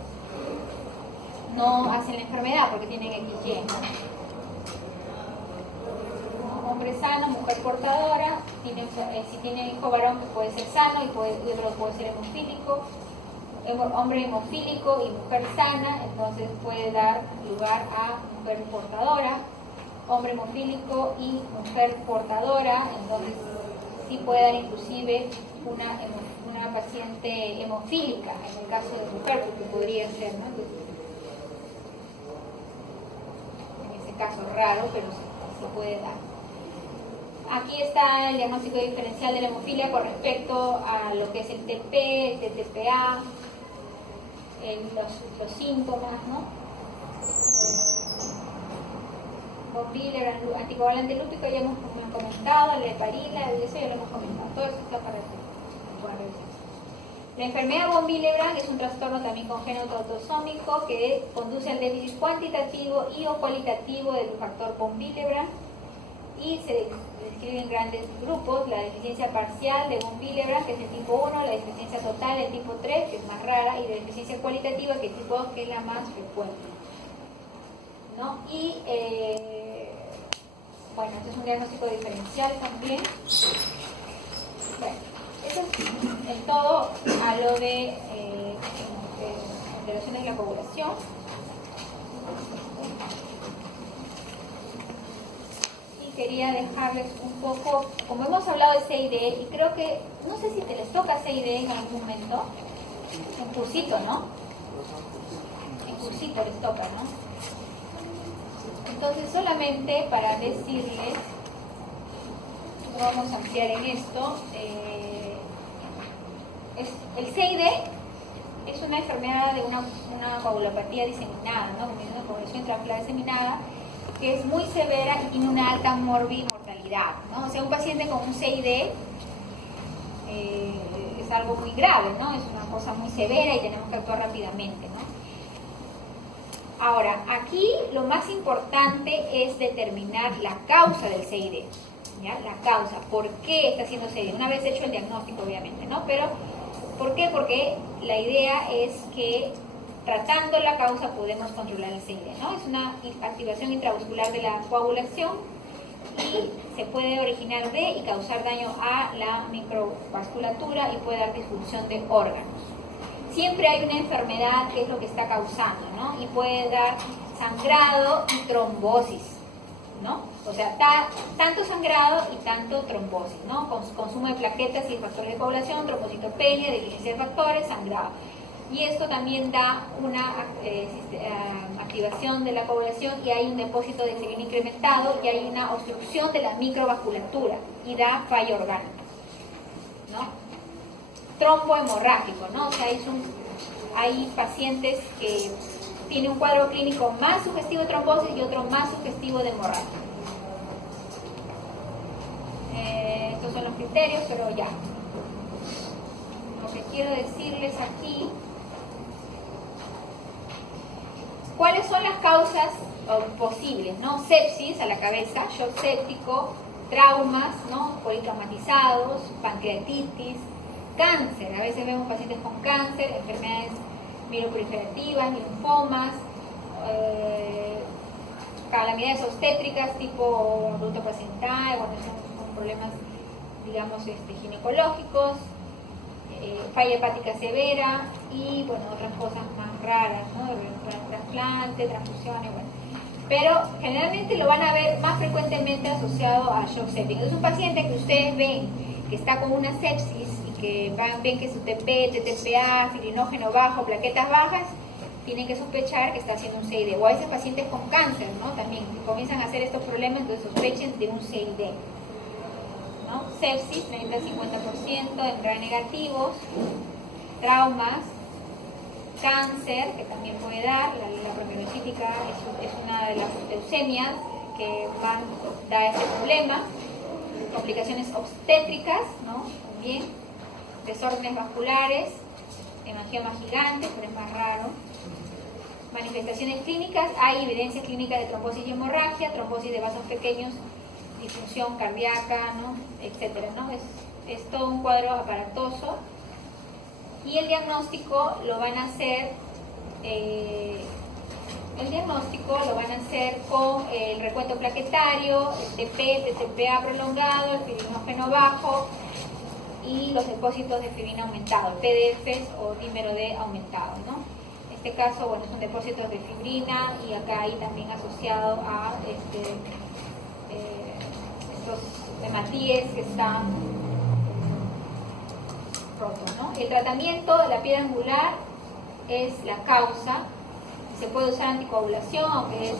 No hacen la enfermedad porque tienen XY, ¿no? Hombre sano, mujer portadora, si tiene hijo varón que puede ser sano y otro puede ser hemofílico, hombre hemofílico y mujer sana, entonces puede dar lugar a mujer portadora, hombre hemofílico y mujer portadora, entonces sí puede dar inclusive una paciente hemofílica en el caso de mujer, porque podría ser, ¿no? En ese caso raro, pero se puede dar. Aquí está el diagnóstico diferencial de la hemofilia con respecto a lo que es el TP, el TTPA, los síntomas, ¿no? Von Willebrand, anticoagulante lúpico, ya hemos comentado, la heparina, eso ya lo hemos comentado, todo eso está para revisar. La enfermedad von Willebrand es un trastorno también congénito autosómico que conduce al déficit cuantitativo y o cualitativo del factor von Willebrand y se describe en grandes grupos: la deficiencia parcial de von Willebrand, que es el tipo 1, la deficiencia total del tipo 3, que es más rara, y la deficiencia cualitativa, que es el tipo 2, que es la más frecuente, ¿no? Y bueno, este es un diagnóstico diferencial también. Bueno, eso es en todo a lo de alteraciones de la coagulación. Y quería dejarles un poco, como hemos hablado de CID, y creo que, no sé si te les toca CID en algún momento, en cursito, ¿no? En cursito les toca, ¿no? Entonces, solamente para decirles, no vamos a ampliar en esto, el CID es una enfermedad de una coagulopatía diseminada, ¿no? Una coagulación intraocular diseminada, que es muy severa y tiene una alta mortalidad, ¿no? O sea, un paciente con un CID es algo muy grave, ¿no? Es una cosa muy severa y tenemos que actuar rápidamente, ¿no? Ahora, aquí lo más importante es determinar la causa del CID, ¿ya? La causa, ¿por qué está haciendo CID? Una vez hecho el diagnóstico, obviamente, ¿no? Pero, ¿por qué? Porque la idea es que tratando la causa podemos controlar el CID, ¿no? Es una activación intravascular de la coagulación y se puede originar de y causar daño a la microvasculatura y puede dar disfunción de órganos. Siempre hay una enfermedad que es lo que está causando, ¿no? Y puede dar sangrado y trombosis, ¿no? O sea, tanto sangrado y tanto trombosis, ¿no? Consumo de plaquetas y factores de coagulación, trombocitopenia, deficiencia de factores, sangrado. Y esto también da una activación de la coagulación y hay un depósito de fibrina incrementado y hay una obstrucción de la microvasculatura y da falla orgánica, ¿no? Trombo hemorrágico, ¿no? O sea, hay pacientes que tienen un cuadro clínico más sugestivo de trombosis y otro más sugestivo de hemorragia. Estos son los criterios, pero ya. Lo que quiero decirles aquí, ¿cuáles son las causas posibles, ¿no? Sepsis a la cabeza, shock séptico, traumas, ¿no? Politraumatizados, pancreatitis, cáncer. A veces vemos pacientes con cáncer, enfermedades mieloproliferativas, linfomas, calamidades obstétricas tipo aborto placental, cuando son problemas, digamos, ginecológicos, falla hepática severa y, bueno, otras cosas más raras, ¿no? Trasplante, transfusiones, bueno. Pero generalmente lo van a ver más frecuentemente asociado a shock séptico. Es un paciente que ustedes ven que está con una sepsis y que ven que su TP, TTPA, fibrinogen bajo, plaquetas bajas, tienen que sospechar que está haciendo un CID. O a veces pacientes con cáncer, ¿no? También comienzan a hacer estos problemas, entonces sospechen de un CID, ¿no? Sepsis, 30-50%, enfermedades negativos, traumas, cáncer, que también puede dar, la promielocítica es una de las leucemias que da ese problema, complicaciones obstétricas, ¿no? También, desórdenes vasculares, hemangiomas gigantes, pero es más raro. Manifestaciones clínicas, hay evidencias clínicas de trombosis y hemorragia, trombosis de vasos pequeños, disfunción cardíaca, ¿no? Etcétera, ¿no? Es todo un cuadro aparatoso. Y el diagnóstico lo van a hacer con el recuento plaquetario, el TP, TTPA prolongado, el fibrinógeno bajo y los depósitos de fibrina aumentado, PDFs o dímero D aumentado, ¿no? En este caso, bueno, son depósitos de fibrina y acá hay también asociado a estos hematíes que están rotos, ¿no? El tratamiento de la piedra angular es la causa. Se puede usar anticoagulación, aunque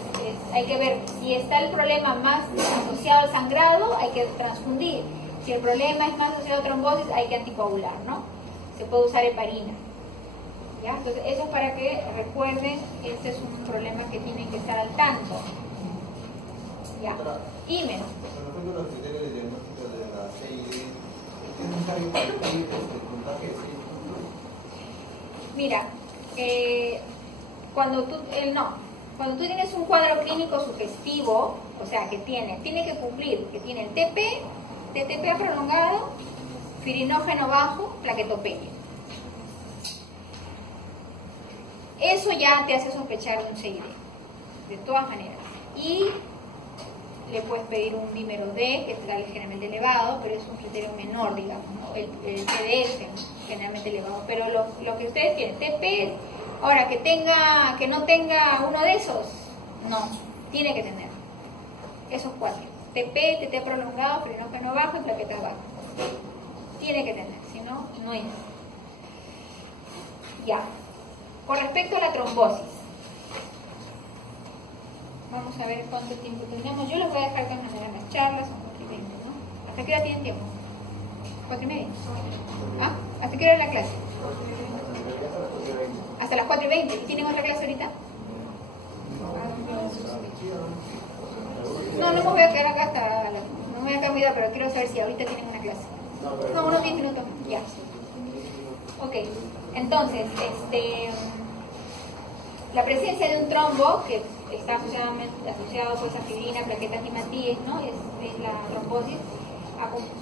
hay que ver si está el problema más asociado al sangrado, hay que transfundir. Si el problema es más asociado a trombosis, hay que anticoagular, ¿no? Se puede usar heparina. ¿Ya? Entonces, eso es para que recuerden, este es un problema que tienen que estar al tanto. ¿Ya? Y menos. Con respecto a los criterios de diagnóstico de la CID, ¿es necesario partir del puntaje de 6 puntos? Mira, cuando tú tienes un cuadro clínico sugestivo, o sea, que tiene que cumplir, que tiene el TP, TTPA prolongado, fibrinogen bajo, plaquetopenia. Eso ya te hace sospechar de un CID, de todas maneras. Y le puedes pedir un dímero D, que es generalmente elevado, pero es un criterio menor, digamos, ¿no? El PDF generalmente elevado. Pero lo que ustedes tienen, TP, ahora que no tenga uno de esos, no, tiene que tener esos cuatro. TP, TT prolongado, fibrinogen bajo y plaquetas bajas. Tiene que tener, si no, no es. Ya. Con respecto a la trombosis, vamos a ver cuánto tiempo tenemos. Yo les voy a dejar de manera las charlas, son 4:20, ¿no? ¿Hasta qué hora tienen tiempo? 4:30. ¿Ah? ¿Hasta qué hora es la clase? Hasta las 4:20. ¿Y tienen otra clase ahorita? No me voy a quedar acá no me voy a quedar muy pero quiero saber si ahorita tienen una clase. No, unos 10 minutos. Ya. Ok. Entonces, la presencia de un trombo que está asociado pues, a fibrina, plaquetas y hematíes, ¿no? Es la trombosis,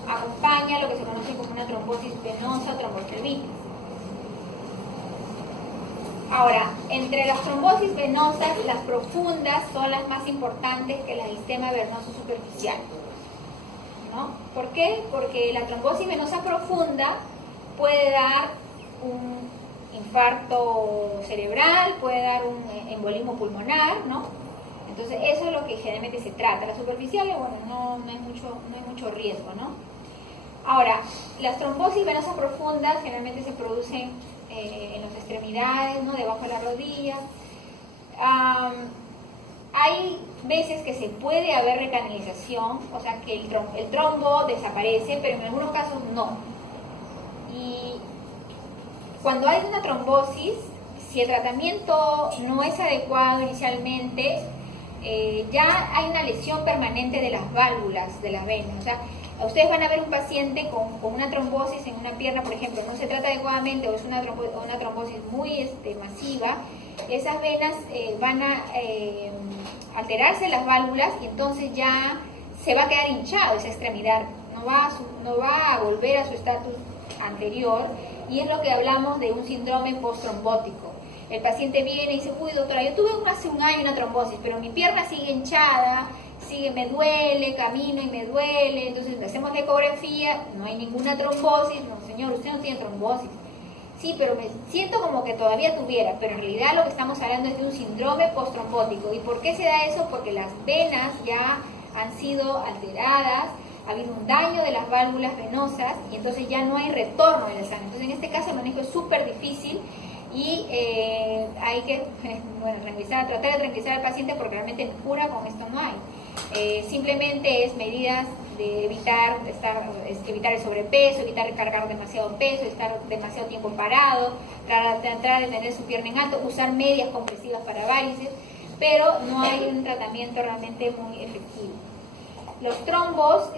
acompaña lo que se conoce como una trombosis venosa o tromboflebitis. Ahora, entre las trombosis venosas, las profundas son las más importantes que las del sistema venoso superficial, ¿no? ¿Por qué? Porque la trombosis venosa profunda puede dar un infarto cerebral, puede dar un embolismo pulmonar, ¿no? Entonces eso es lo que generalmente se trata. La superficial, bueno, no hay mucho riesgo, ¿no? Ahora, las trombosis venosas profundas generalmente se producen en las extremidades, ¿no? Debajo de la rodilla. Hay veces que se puede haber recanalización, o sea que el trombo desaparece, pero en algunos casos no. Y cuando hay una trombosis, si el tratamiento no es adecuado inicialmente, ya hay una lesión permanente de las válvulas de las venas. O sea, ustedes van a ver un paciente con una trombosis en una pierna, por ejemplo, no se trata adecuadamente o es una trombosis muy masiva, esas venas van a alterarse las válvulas y entonces ya se va a quedar hinchado esa extremidad, no va a volver a su estatus anterior, y es lo que hablamos de un síndrome postrombótico. El paciente viene y dice, uy doctora, yo tuve hace un año una trombosis, pero mi pierna sigue hinchada, me duele, camino y me duele, entonces le hacemos la ecografía, no hay ninguna trombosis. No señor, usted no tiene trombosis. Sí, pero me siento como que todavía tuviera, pero en realidad lo que estamos hablando es de un síndrome postrombótico. ¿Y por qué se da eso? Porque las venas ya han sido alteradas, ha habido un daño de las válvulas venosas y entonces ya no hay retorno de la sangre. Entonces en este caso el manejo es súper difícil y hay que tratar de tranquilizar al paciente porque realmente cura con esto no hay. Simplemente es medidas de evitar el sobrepeso, evitar cargar demasiado peso, estar demasiado tiempo parado, tratar de tener su pierna en alto, usar medias compresivas para varices, pero no hay un tratamiento realmente muy efectivo. Los trombos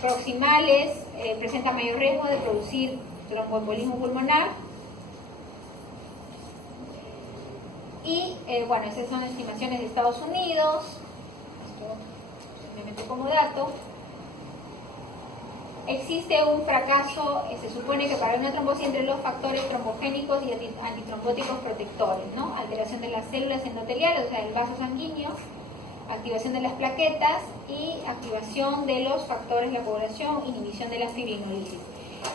proximales presentan mayor riesgo de producir tromboembolismo pulmonar. Y bueno, esas son estimaciones de Estados Unidos. Esto simplemente como dato. Existe un fracaso, se supone que para una trombosis entre los factores trombogénicos y antitrombóticos protectores, ¿no? Alteración de las células endoteliales, o sea, del vaso sanguíneo, activación de las plaquetas y activación de los factores de la coagulación, inhibición de la fibrinolisis.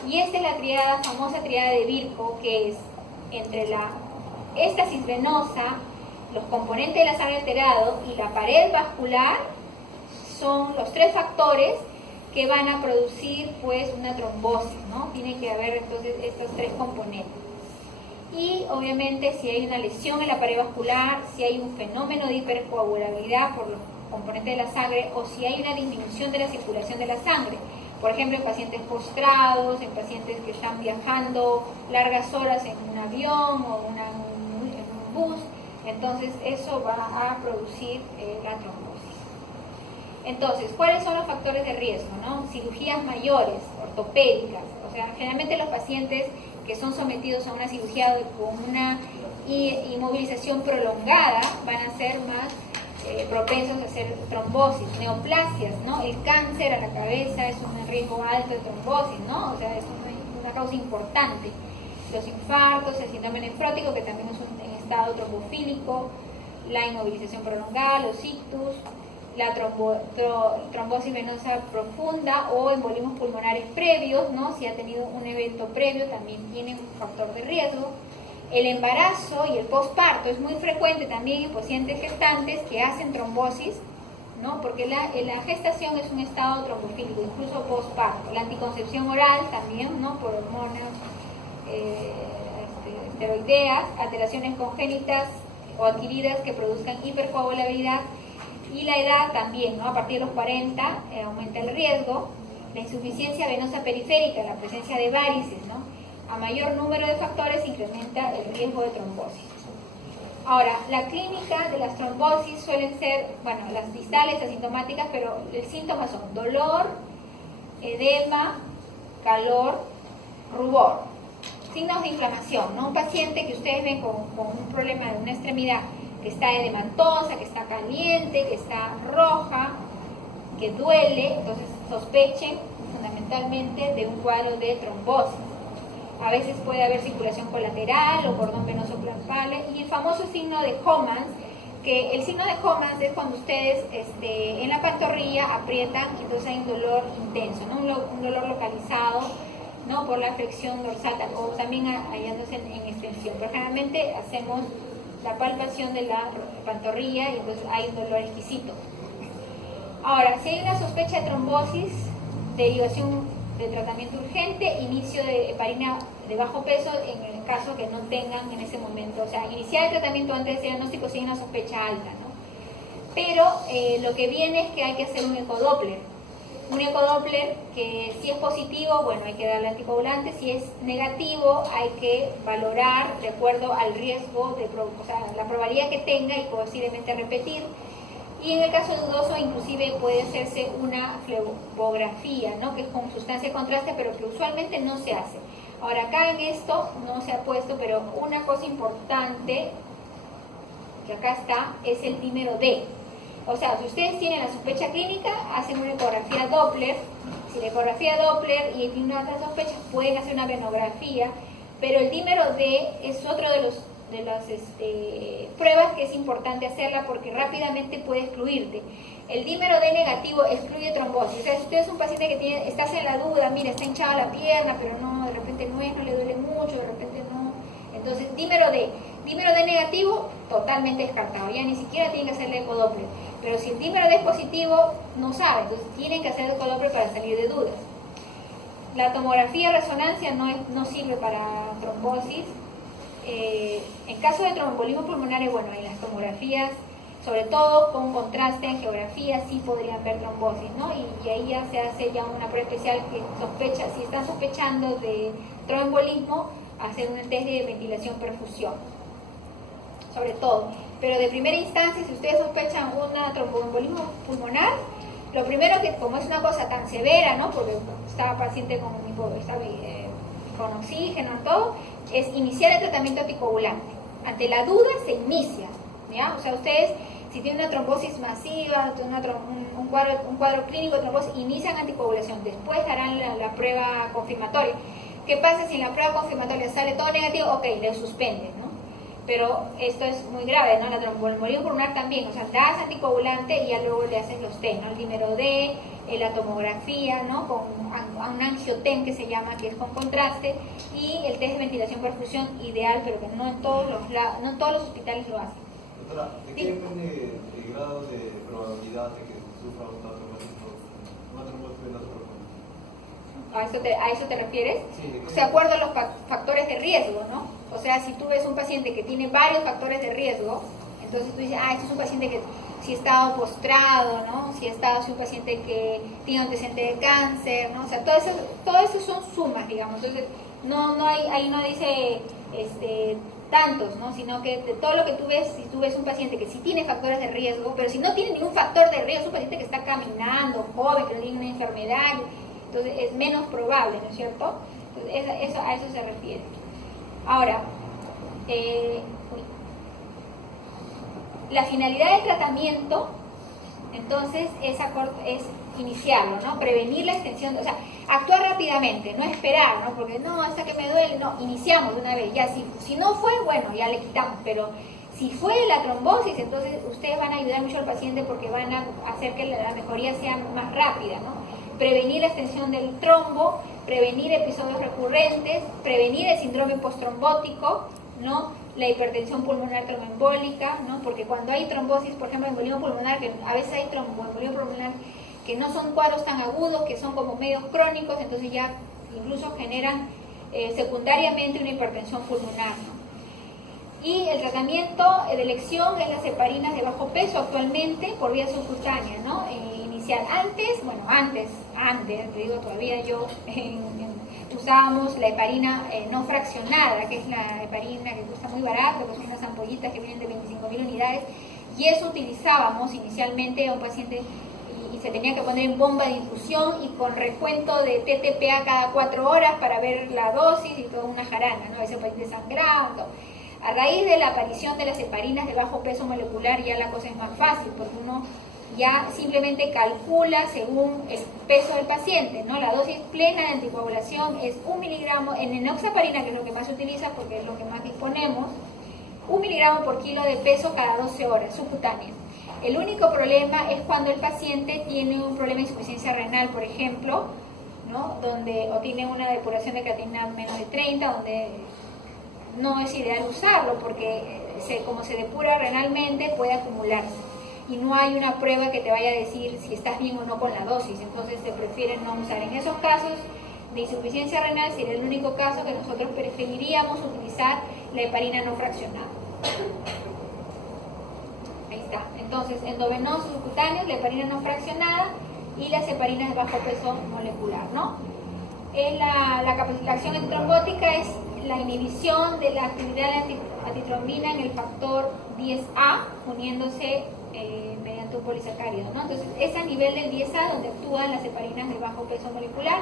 Y esta es la famosa triada de Virchow, que es entre la éstasis venosa, los componentes de la sangre alterado y la pared vascular, son los tres factores que van a producir pues una trombosis, ¿no? Tiene que haber entonces estos tres componentes. Y obviamente si hay una lesión en la pared vascular, si hay un fenómeno de hipercoagulabilidad por los componentes de la sangre o si hay una disminución de la circulación de la sangre. Por ejemplo, en pacientes postrados, en pacientes que están viajando largas horas en un avión o en un bus, entonces eso va a producir la trombosis. Entonces, ¿cuáles son los factores de riesgo, no? Cirugías mayores, ortopédicas, o sea, generalmente los pacientes que son sometidos a una cirugía con una inmovilización prolongada van a ser más propensos a hacer trombosis, neoplasias, ¿no? El cáncer a la cabeza es un riesgo alto de trombosis, ¿no? O sea, es una causa importante. Los infartos, el síndrome nefrótico, que también es en estado trombofílico, la inmovilización prolongada, los ictus, la trombosis venosa profunda o embolismos pulmonares previos, ¿no? Si ha tenido un evento previo también tiene un factor de riesgo. El embarazo y el posparto es muy frecuente también en pacientes gestantes que hacen trombosis, ¿no? Porque la gestación es un estado trombofílico, incluso posparto. La anticoncepción oral también, ¿no? Por hormonas esteroideas, alteraciones congénitas o adquiridas que produzcan hipercoagulabilidad. Y la edad también, ¿no? A partir de los 40 aumenta el riesgo. La insuficiencia venosa periférica, la presencia de varices, ¿no? A mayor número de factores incrementa el riesgo de trombosis. Ahora, la clínica de las trombosis suelen ser, bueno, las distales asintomáticas, pero los síntomas son dolor, edema, calor, rubor. Signos de inflamación, ¿no? Un paciente que ustedes ven con un problema de una extremidad que está edemantosa, que está caliente, que está roja, que duele, entonces sospechen fundamentalmente de un cuadro de trombosis. A veces puede haber circulación colateral o cordón venoso palpable y el famoso signo de Homans, que el signo de Homans es cuando ustedes en la pantorrilla aprietan y entonces hay un dolor intenso, ¿no? Un dolor localizado, ¿no? Por la flexión dorsal o también hallándose en extensión, pero generalmente hacemos la palpación de la pantorrilla y entonces hay un dolor exquisito. Ahora, si hay una sospecha de trombosis, derivación de tratamiento urgente, inicio de heparina de bajo peso en el caso que no tengan en ese momento, o sea, iniciar el tratamiento antes de ese diagnóstico si hay una sospecha alta, ¿no? Pero lo que viene es que hay que hacer un ecodoppler un ecodoppler que si es positivo, bueno, hay que darle anticoagulante, si es negativo hay que valorar de acuerdo al riesgo, o sea, la probabilidad que tenga y posiblemente repetir. Y en el caso dudoso inclusive puede hacerse una flebografía, ¿no? Que es con sustancia de contraste, pero que usualmente no se hace. Ahora acá en esto no se ha puesto, pero una cosa importante que acá está es el dímero D. O sea, si ustedes tienen la sospecha clínica, hacen una ecografía Doppler. Si la ecografía Doppler y tienen una otra sospecha, pueden hacer una venografía, pero el dímero D es otro de las pruebas que es importante hacerla porque rápidamente puede excluirte. El dímero D negativo excluye trombosis. O sea, si usted es un paciente que estás en la duda, mira, está hinchada la pierna, pero no, de repente no le duele mucho, de repente no. Entonces, dímero D negativo, totalmente descartado. Ya ni siquiera tienen que hacerle ecodoppler. Pero si el dímero D es positivo, no sabe. Entonces, tienen que hacer ecodoppler para salir de dudas. La tomografía de resonancia no sirve para trombosis. En caso de tromboembolismo pulmonar, bueno, en las tomografías, sobre todo con contraste en geografía, sí podrían ver trombosis, ¿no? Y ahí ya se hace ya una prueba especial que sospecha, si están sospechando de tromboembolismo, hacer un test de ventilación-perfusión, sobre todo. Pero de primera instancia, si ustedes sospechan un tromboembolismo pulmonar, lo primero que, como es una cosa tan severa, ¿no? Porque estaba paciente con oxígeno y todo, es iniciar el tratamiento anticoagulante. Ante la duda se inicia, ¿ya? O sea, ustedes, si tienen una trombosis masiva, un cuadro clínico de trombosis, inician anticoagulación, después harán la prueba confirmatoria. ¿Qué pasa si en la prueba confirmatoria sale todo negativo? Ok, le suspenden, ¿no? Pero esto es muy grave, ¿no? La tromboembolismo pulmonar también, o sea, das anticoagulante y ya luego le haces los test, ¿no? El dímero D, la tomografía, ¿no? Con un angioten que se llama, que es con contraste, y el test de ventilación-perfusión ideal, pero que no en todos los hospitales lo hacen. Doctora, ¿de qué depende el grado de probabilidad de que sufra una trombosis venosa profunda? ¿A eso te refieres? Sí, De acuerdo a los factores de riesgo, ¿no? O sea, si tú ves un paciente que tiene varios factores de riesgo, entonces tú dices, este es un paciente que si ha estado postrado, ¿no? Si un paciente que tiene antecedente de cáncer, ¿no? O sea, todo eso son sumas, digamos. Entonces, ahí no dice tantos, ¿no? Sino que de todo lo que tú ves, si tú ves un paciente que sí tiene factores de riesgo, pero si no tiene ningún factor de riesgo, es un paciente que está caminando, joven, que no tiene una enfermedad, entonces es menos probable, ¿no es cierto? Entonces, a eso se refiere. Ahora, la finalidad del tratamiento, entonces, es iniciarlo, ¿no? Prevenir la extensión, o sea, actuar rápidamente, no esperar, ¿no? Porque no, hasta que me duele, no, iniciamos de una vez, ya si no fue, bueno, ya le quitamos, pero si fue la trombosis, entonces ustedes van a ayudar mucho al paciente porque van a hacer que la mejoría sea más rápida, ¿no? Prevenir la extensión del trombo, prevenir episodios recurrentes, prevenir el síndrome postrombótico, ¿no? La hipertensión pulmonar tromboembólica, ¿no? Porque cuando hay trombosis, por ejemplo, embolismo pulmonar, que a veces hay tromboembolismo pulmonar que no son cuadros tan agudos, que son como medios crónicos, entonces ya incluso generan secundariamente una hipertensión pulmonar, ¿no? Y el tratamiento de elección es las heparinas de bajo peso actualmente por vía subcutánea, ¿no? Antes, te digo, todavía yo usábamos la heparina no fraccionada, que es la heparina que cuesta muy barato, que son unas ampollitas que vienen de 25.000 unidades, y eso utilizábamos inicialmente a un paciente y se tenía que poner en bomba de infusión y con recuento de TTPA cada 4 horas para ver la dosis y toda una jarana, ¿no? Ese paciente sangrando. A raíz de la aparición de las heparinas de bajo peso molecular ya la cosa es más fácil, porque uno ya simplemente calcula según el peso del paciente, ¿no? La dosis plena de anticoagulación es 1 miligramo en enoxaparina, que es lo que más se utiliza porque es lo que más disponemos, 1 miligramo por kilo de peso cada 12 horas, subcutánea. El único problema es cuando el paciente tiene un problema de insuficiencia renal, por ejemplo, ¿no? O tiene una depuración de creatinina menos de 30, donde no es ideal usarlo porque como se depura renalmente puede acumularse y no hay una prueba que te vaya a decir si estás bien o no con la dosis, entonces se prefiere no usar. En esos casos de insuficiencia renal sería el único caso que nosotros preferiríamos utilizar la heparina no fraccionada. Ahí está. Entonces, endovenosos subcutáneos, la heparina no fraccionada, y las heparinas de bajo peso molecular, ¿no? La acción antitrombótica es la inhibición de la actividad antitrombina en el factor 10A uniéndose mediante un polisacárido, ¿no? Entonces es a nivel del 10A donde actúan las heparinas de bajo peso molecular.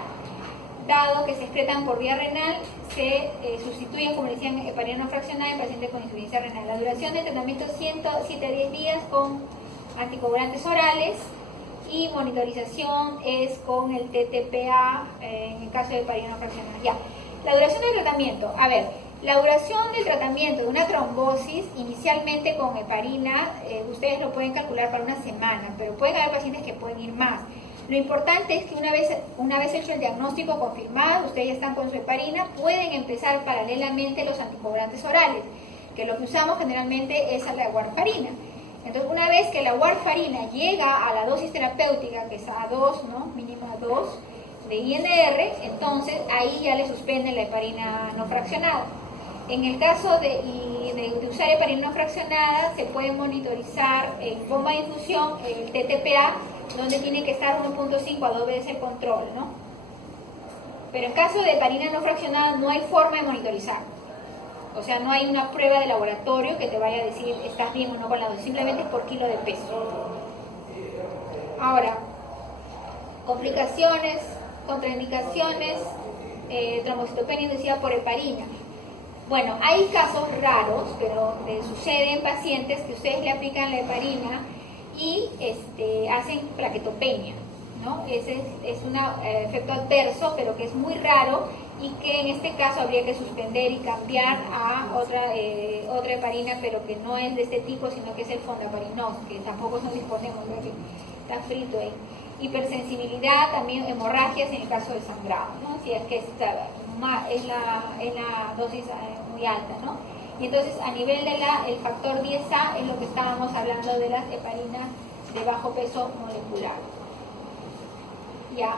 Dado que se excretan por vía renal, se sustituyen, como decían, heparina no fraccionada en pacientes con insuficiencia renal. La duración del tratamiento es 7 a 10 días con anticoagulantes orales y monitorización es con el TTPA en el caso de heparina no fraccionada. Ya, la duración del tratamiento. A ver, la duración del tratamiento de una trombosis, inicialmente con heparina, ustedes lo pueden calcular para una semana, pero pueden haber pacientes que pueden ir más. Lo importante es que una vez hecho el diagnóstico confirmado, ustedes ya están con su heparina, pueden empezar paralelamente los anticoagulantes orales, que lo que usamos generalmente es la warfarina. Entonces, una vez que la warfarina llega a la dosis terapéutica, que es a 2, ¿no? Mínima 2 de INR, entonces ahí ya le suspenden la heparina no fraccionada. En el caso de usar heparina no fraccionada, se puede monitorizar en bomba de infusión el TTPA, donde tiene que estar 1.5 a 2 veces el control, ¿no? Pero en caso de heparina no fraccionada no hay forma de monitorizar. O sea, no hay una prueba de laboratorio que te vaya a decir estás bien o no con la dosis, simplemente es por kilo de peso. Ahora, complicaciones, contraindicaciones, trombocitopenia inducida por heparina. Bueno, hay casos raros, pero sucede en pacientes que ustedes le aplican la heparina y hacen plaquetopenia, ¿no? Ese es un efecto adverso, pero que es muy raro y que en este caso habría que suspender y cambiar a otra heparina, pero que no es de este tipo, sino que es el fondaparinos, que tampoco nos disponemos, ¿verdad? Que está frito ahí. Hipersensibilidad, también hemorragias en el caso del sangrado, ¿no? Si es que es la dosis muy alta, ¿no? Y entonces a nivel de el factor 10A es lo que estábamos hablando de las heparinas de bajo peso molecular. Ya,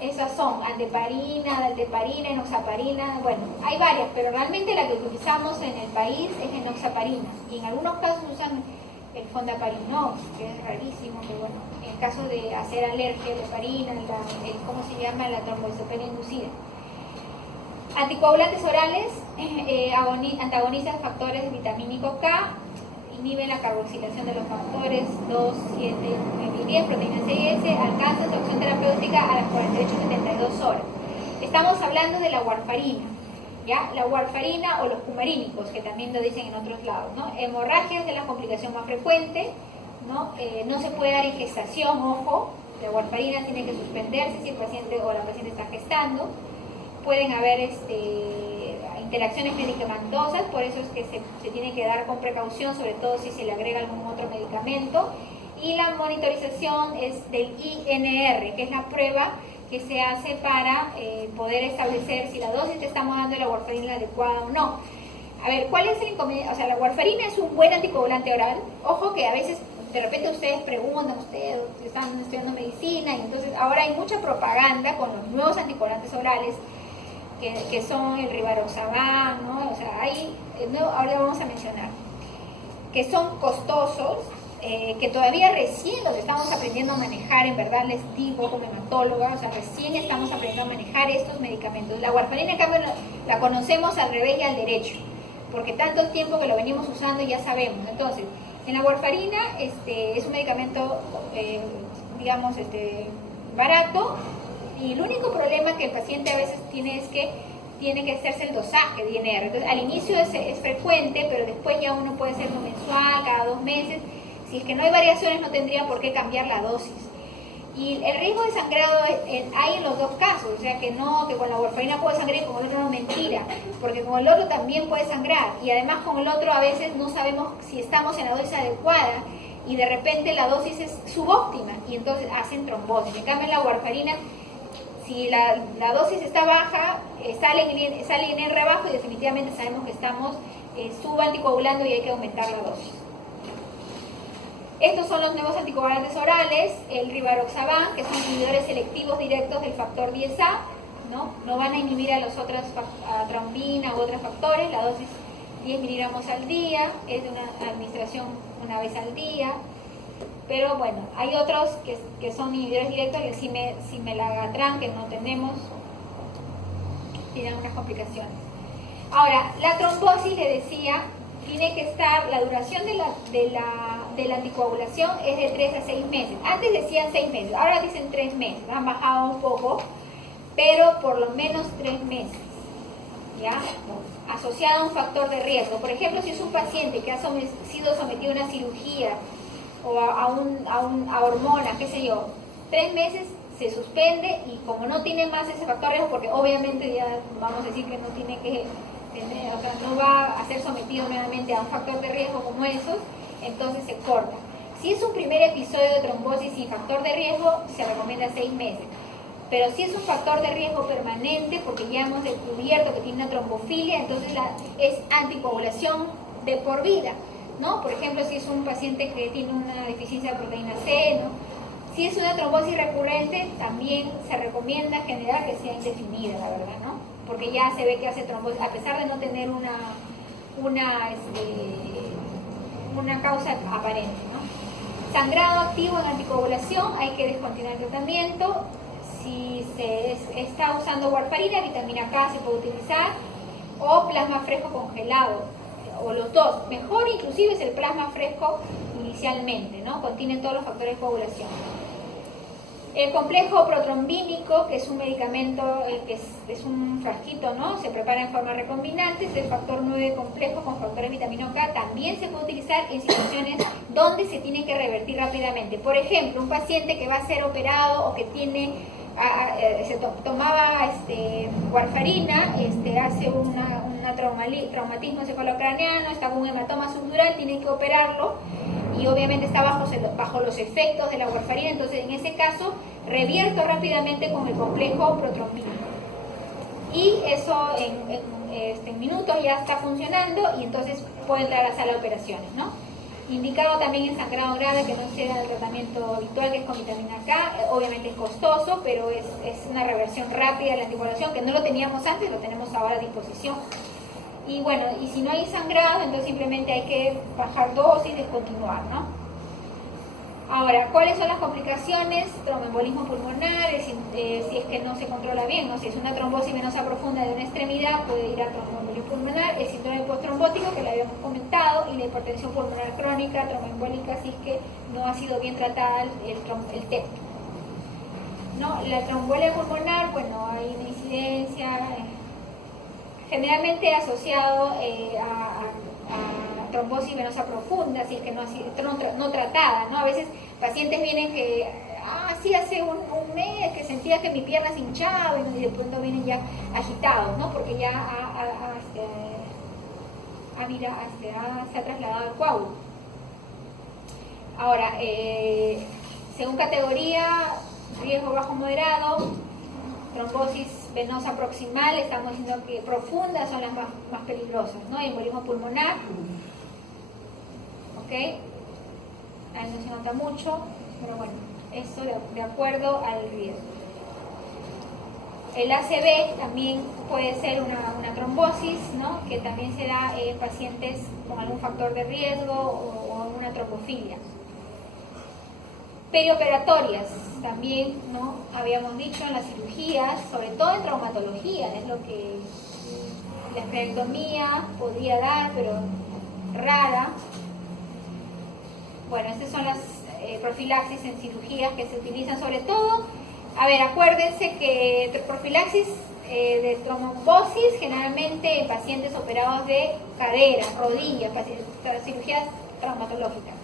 esas son anteparina, dalteparina, enoxaparina, bueno, hay varias, pero realmente la que utilizamos en el país es enoxaparina, y en algunos casos usan el fondaparinos, que es rarísimo, pero bueno, en el caso de hacer alergia a la heparina, ¿cómo se llama? La trombocitopenia inducida. Anticoagulantes orales antagonizan factores vitamínico K, inhiben la carboxilación de los factores 2, 7, 9 y 10, proteína C y S, alcanzan su acción terapéutica a las 48 y 72 horas. Estamos hablando de la warfarina, ¿ya? La warfarina o los cumarínicos, que también lo dicen en otros lados, ¿no? Hemorragias es la complicación más frecuente, ¿no? No se puede dar en gestación, ojo, la warfarina tiene que suspenderse si el paciente o la paciente está gestando. Pueden haber interacciones medicamentosas, por eso es que se tiene que dar con precaución, sobre todo si se le agrega algún otro medicamento. Y la monitorización es del INR, que es la prueba que se hace para poder establecer si la dosis que estamos dando de la warfarina es adecuada o no. A ver, ¿cuál es el inconveniente? O sea, la warfarina es un buen anticoagulante oral. Ojo que a veces, de repente ustedes preguntan, ustedes están estudiando medicina, y entonces ahora hay mucha propaganda con los nuevos anticoagulantes orales, que son el rivaroxaban, ¿no? O sea, ahora vamos a mencionar, que son costosos, que todavía recién los estamos aprendiendo a manejar, en verdad les digo como hematóloga, o sea, recién estamos aprendiendo a manejar estos medicamentos. La warfarina, en cambio, la conocemos al revés y al derecho, porque tanto tiempo que lo venimos usando ya sabemos. Entonces, en la warfarina es un medicamento, digamos, barato, y el único problema que el paciente a veces tiene es que tiene que hacerse el dosaje de INR. Entonces, al inicio es frecuente, pero después ya uno puede hacerlo mensual, cada 2 meses. Si es que no hay variaciones, no tendría por qué cambiar la dosis. Y el riesgo de sangrado hay en los dos casos, o sea que con la warfarina puede sangrar y con el otro no, mentira, porque con el otro también puede sangrar, y además con el otro a veces no sabemos si estamos en la dosis adecuada, y de repente la dosis es subóptima, y entonces hacen trombosis. En cambio en la warfarina, si la dosis está baja, sale INR abajo y definitivamente sabemos que estamos subanticoagulando y hay que aumentar la dosis. Estos son los nuevos anticoagulantes orales, el rivaroxaban, que son inhibidores selectivos directos del factor 10A, no van a inhibir a los otros, a trombina u otros factores. La dosis 10 miligramos al día, es de una administración una vez al día. Pero bueno, hay otros que son inhibidores directos, el cimelatran, que no tenemos, tienen unas complicaciones. Ahora, la trombosis, le decía, tiene que estar, la duración de la anticoagulación es de 3 a 6 meses. Antes decían 6 meses, ahora dicen 3 meses, han bajado un poco, pero por lo menos 3 meses, ¿ya? Asociado a un factor de riesgo. Por ejemplo, si es un paciente que ha sido sometido a una cirugía o a hormonas, qué sé yo, 3 meses se suspende, y como no tiene más ese factor de riesgo, porque obviamente ya vamos a decir que no tiene que tener, o sea, no va a ser sometido nuevamente a un factor de riesgo como esos, entonces se corta. Si es un primer episodio de trombosis sin factor de riesgo, se recomienda 6 meses. Pero si es un factor de riesgo permanente, porque ya hemos descubierto que tiene una trombofilia, entonces es anticoagulación de por vida, ¿no? Por ejemplo, si es un paciente que tiene una deficiencia de proteína C, ¿no? Si es una trombosis recurrente, también se recomienda en general que sea indefinida, la verdad, ¿no? Porque ya se ve que hace trombosis, a pesar de no tener una causa aparente, ¿no? Sangrado activo en anticoagulación, hay que descontinuar el tratamiento. Si se está usando warfarina, vitamina K se puede utilizar, o plasma fresco congelado, o los dos. Mejor inclusive es el plasma fresco inicialmente, ¿no? Contiene todos los factores de coagulación. El complejo protrombínico, que es un medicamento, que es un frasquito, ¿no? Se prepara en forma recombinante, es el factor 9 complejo con factores de vitamina K, también se puede utilizar en situaciones donde se tiene que revertir rápidamente. Por ejemplo, un paciente que va a ser operado o que tiene tomaba warfarina, hace un traumatismo encefalocraneano, está con un hematoma subdural, tiene que operarlo y obviamente está bajo los efectos de la warfarina, entonces en ese caso revierto rápidamente con el complejo protrombínico. Y eso en minutos ya está funcionando, y entonces puede entrar a la sala de operaciones, ¿no? Indicado también en sangrado grave, que no exceda el tratamiento habitual, que es con vitamina K. Obviamente es costoso, pero es una reversión rápida de la anticoagulación, que no lo teníamos antes, lo tenemos ahora a disposición. Y bueno, y si no hay sangrado, entonces simplemente hay que bajar dosis y descontinuar, ¿no? Ahora, ¿cuáles son las complicaciones? Tromboembolismo pulmonar, si es que no se controla bien, ¿no? Si es una trombosis venosa profunda de una extremidad, puede ir a tromboembolismo pulmonar, el síndrome postrombótico, que lo habíamos comentado, y la hipertensión pulmonar crónica, tromboembólica, si es que no ha sido bien tratada el TEP. ¿No? La tromboembolia pulmonar, bueno, hay una incidencia generalmente asociado a trombosis venosa profunda, si es que no tratada, ¿no? A veces pacientes vienen que, sí, hace un mes que sentía que mi pierna se hinchaba, y de pronto vienen ya agitados, ¿no? Porque ya se ha trasladado al coágulo. Ahora, según categoría, riesgo bajo moderado, trombosis venosa proximal, estamos diciendo que profundas son las más peligrosas, ¿no? Embolismo pulmonar, ¿ok? Ahí no se nota mucho, pero bueno, eso de acuerdo al riesgo. El ACV también puede ser una trombosis, ¿no? Que también se da en pacientes con algún factor de riesgo o una trombofilia. Perioperatorias, también, ¿no? Habíamos dicho en las cirugías, sobre todo en traumatología, es lo que la esplenectomía podría dar, pero rara. Bueno, estas son las profilaxis en cirugías que se utilizan sobre todo. A ver, acuérdense que profilaxis de trombosis generalmente en pacientes operados de cadera, rodillas, cirugías traumatológicas.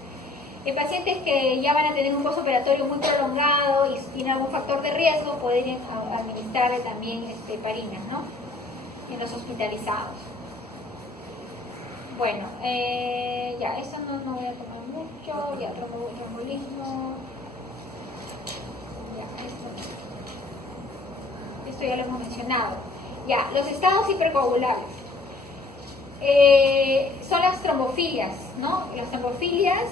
En pacientes que ya van a tener un postoperatorio muy prolongado y tienen algún factor de riesgo, pueden administrarle también heparinas, ¿no? En los hospitalizados. Bueno, ya, esto no voy a tomar mucho, ya, trombolismo, ya, esto ya lo hemos mencionado. Ya, los estados hipercoagulables. Son las trombofilias, ¿no? Las trombofilias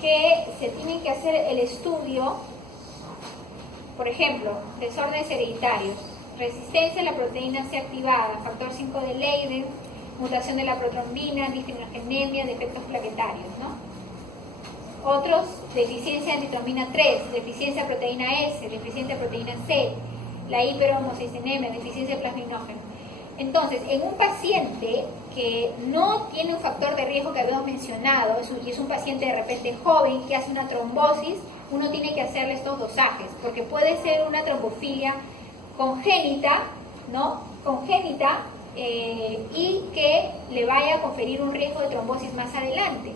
que se tienen que hacer el estudio, por ejemplo, desórdenes hereditarios, resistencia a la proteína C activada, factor 5 de Leiden, mutación de la protrombina, disfenogenemia, defectos plaquetarios, ¿no? Otros, deficiencia de antitrombina 3, deficiencia de proteína S, deficiencia de proteína C, la hiperhomocisteínemia, deficiencia de plasminógeno. Entonces, en un paciente que no tiene un factor de riesgo que habíamos mencionado, y es un paciente de repente joven que hace una trombosis, uno tiene que hacerle estos dosajes, porque puede ser una trombofilia congénita, ¿no? Congénita, y que le vaya a conferir un riesgo de trombosis más adelante.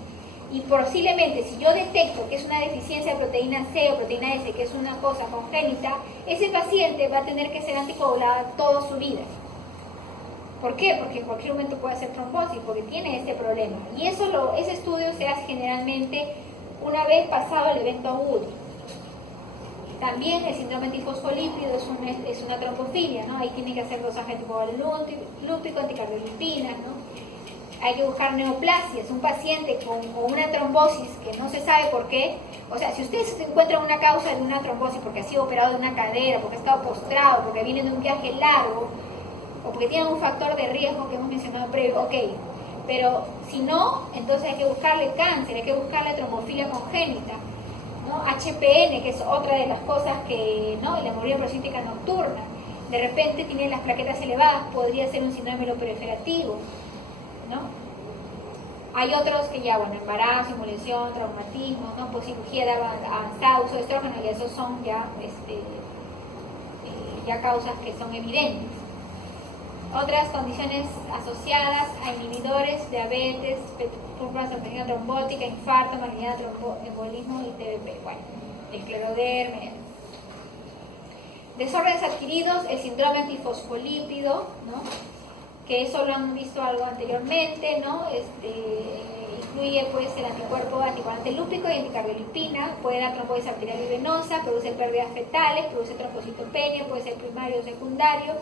Y posiblemente, si yo detecto que es una deficiencia de proteína C o proteína S, que es una cosa congénita, ese paciente va a tener que ser anticoagulada toda su vida. ¿Por qué? Porque en cualquier momento puede hacer trombosis, porque tiene este problema. Y ese estudio se hace generalmente una vez pasado el evento agudo. También el síndrome antifosfolípido es una trombofilia, ¿no? Ahí tiene que hacer dosaje anticoagulante, anticardiolipinas, ¿no? Hay que buscar neoplasias, un paciente con una trombosis que no se sabe por qué. O sea, si ustedes encuentran una causa de una trombosis porque ha sido operado de una cadera, porque ha estado postrado, porque viene de un viaje largo, o porque tienen un factor de riesgo que hemos mencionado previo, ok. Pero si no, entonces hay que buscarle cáncer, hay que buscarle trombofilia congénita, ¿no? HPN, que es otra de las cosas que, ¿no? La hemorragia prostática nocturna. De repente tiene las plaquetas elevadas, podría ser un síndrome proliferativo, ¿no? Hay otros que ya, bueno, embarazo, emolición, traumatismo, ¿no? Pues cirugía de avanzado, uso de estrógeno, y esos son ya, ya causas que son evidentes. Otras condiciones asociadas a inhibidores, diabetes, hipertensión trombótica, infarto, malignidad, embolismo y TBP, bueno, esclerodermia. Desórdenes adquiridos, el síndrome antifosfolípido, ¿no? Que eso lo han visto algo anteriormente, ¿no? Incluye pues el anticuerpo anticoagulante lúpico y anticardiolipina, puede dar trombosis arterial y venosa, produce pérdidas fetales, produce trombocitopenia, puede ser primario o secundario,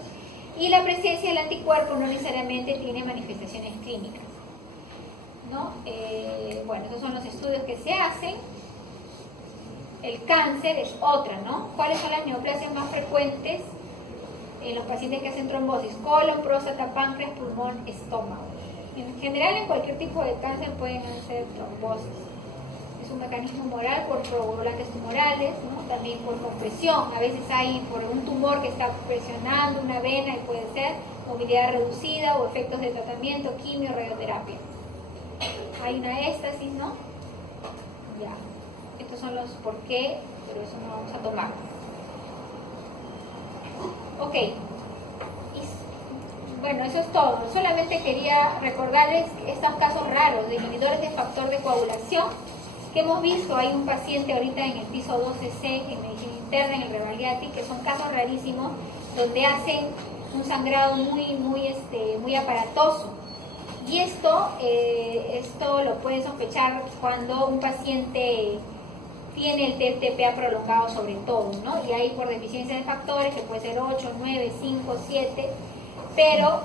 y la presencia del anticuerpo no necesariamente tiene manifestaciones clínicas, ¿no? Bueno, esos son los estudios que se hacen. El cáncer es otra, ¿no? ¿Cuáles son las neoplasias más frecuentes en los pacientes que hacen trombosis? Colon, próstata, páncreas, pulmón, estómago. En general, en cualquier tipo de cáncer pueden hacer trombosis. Es un mecanismo humoral por coagulantes tumorales, ¿no? También por compresión. A veces hay por un tumor que está presionando una vena y puede ser movilidad reducida o efectos de tratamiento, quimio, radioterapia. Hay una éstasis, ¿no? Ya. Estos son los por qué, pero eso no vamos a tomar. Ok. Bueno, eso es todo. Solamente quería recordarles estos casos raros de inhibidores de factor de coagulación que hemos visto. Hay un paciente ahorita en el piso 12C en medicina interna, en el Revalliati, que son casos rarísimos donde hacen un sangrado muy aparatoso. Y esto lo pueden sospechar cuando un paciente tiene el TPA prolongado sobre todo, ¿no? Y ahí por deficiencia de factores, que puede ser 8, 9, 5, 7, pero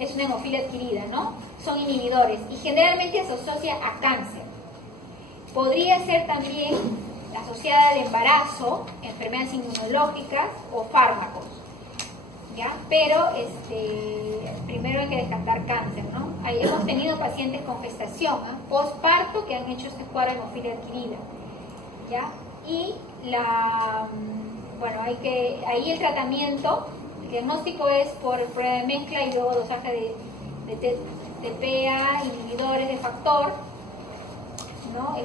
es una hemofilia adquirida, ¿no? Son inhibidores y generalmente se asocia a cáncer. Podría ser también asociada al embarazo, enfermedades inmunológicas o fármacos, ¿ya? Pero primero hay que descartar cáncer, ¿no? Ahí hemos tenido pacientes con gestación, postparto, que han hecho este cuadro de hemofilia adquirida, ¿ya? Y ahí el tratamiento, el diagnóstico es por prueba de mezcla y luego dosaje de TPA, inhibidores de factor, ¿no?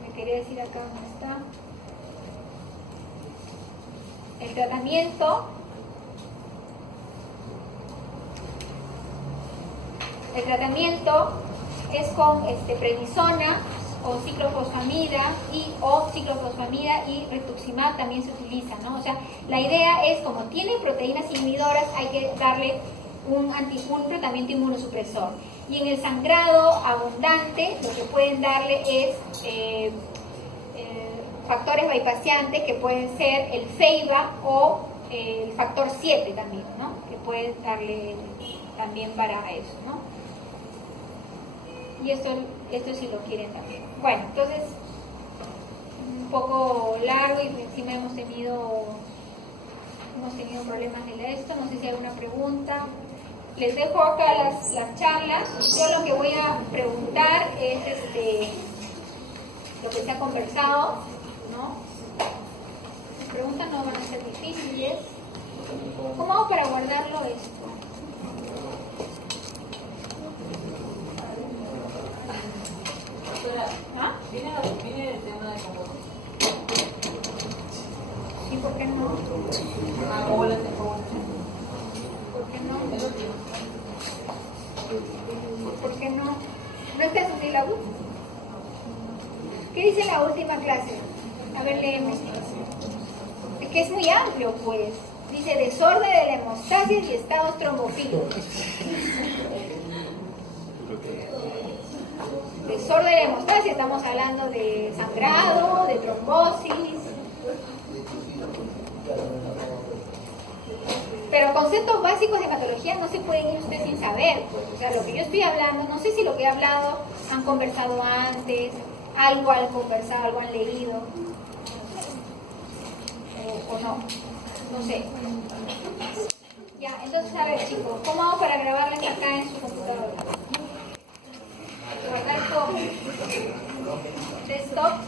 Me quería decir acá dónde está. El tratamiento es con prednisona o ciclofosfamida y rituximab también se utiliza, ¿no? O sea, la idea es, como tiene proteínas inhibidoras, hay que darle un tratamiento inmunosupresor. Y en el sangrado abundante, lo que pueden darle es factores bypassiantes, que pueden ser el FEIBA o el factor 7 también, ¿no? Que pueden darle también para eso, ¿no? Y esto sí lo quieren también. Bueno, entonces, un poco largo y encima hemos tenido problemas de esto. No sé si hay alguna pregunta. Les dejo acá las charlas. Yo lo que voy a preguntar es lo que se ha conversado, ¿no? Las preguntas no van a ser difíciles. ¿Cómo hago para guardarlo esto? ¿Ah? Viene el tema de cómo. Sí, ¿por qué no? Hola, ¿Por qué no? ¿Por qué no? ¿No está en su sílabo? ¿Qué dice la última clase? A ver, leemos. Es que es muy amplio, pues. Dice desorden de la hemostasis y estados trombofílicos. Desorden de la hemostasis, estamos hablando de sangrado, de trombosis. Pero conceptos básicos de hematología no se pueden ir ustedes sin saber, pues. O sea, lo que yo estoy hablando, no sé si lo que he hablado han conversado antes, algo han conversado, algo han leído, o no, no sé. Ya, entonces a ver chicos, ¿cómo hago para grabarles acá en su computadora? Guardar como desktop.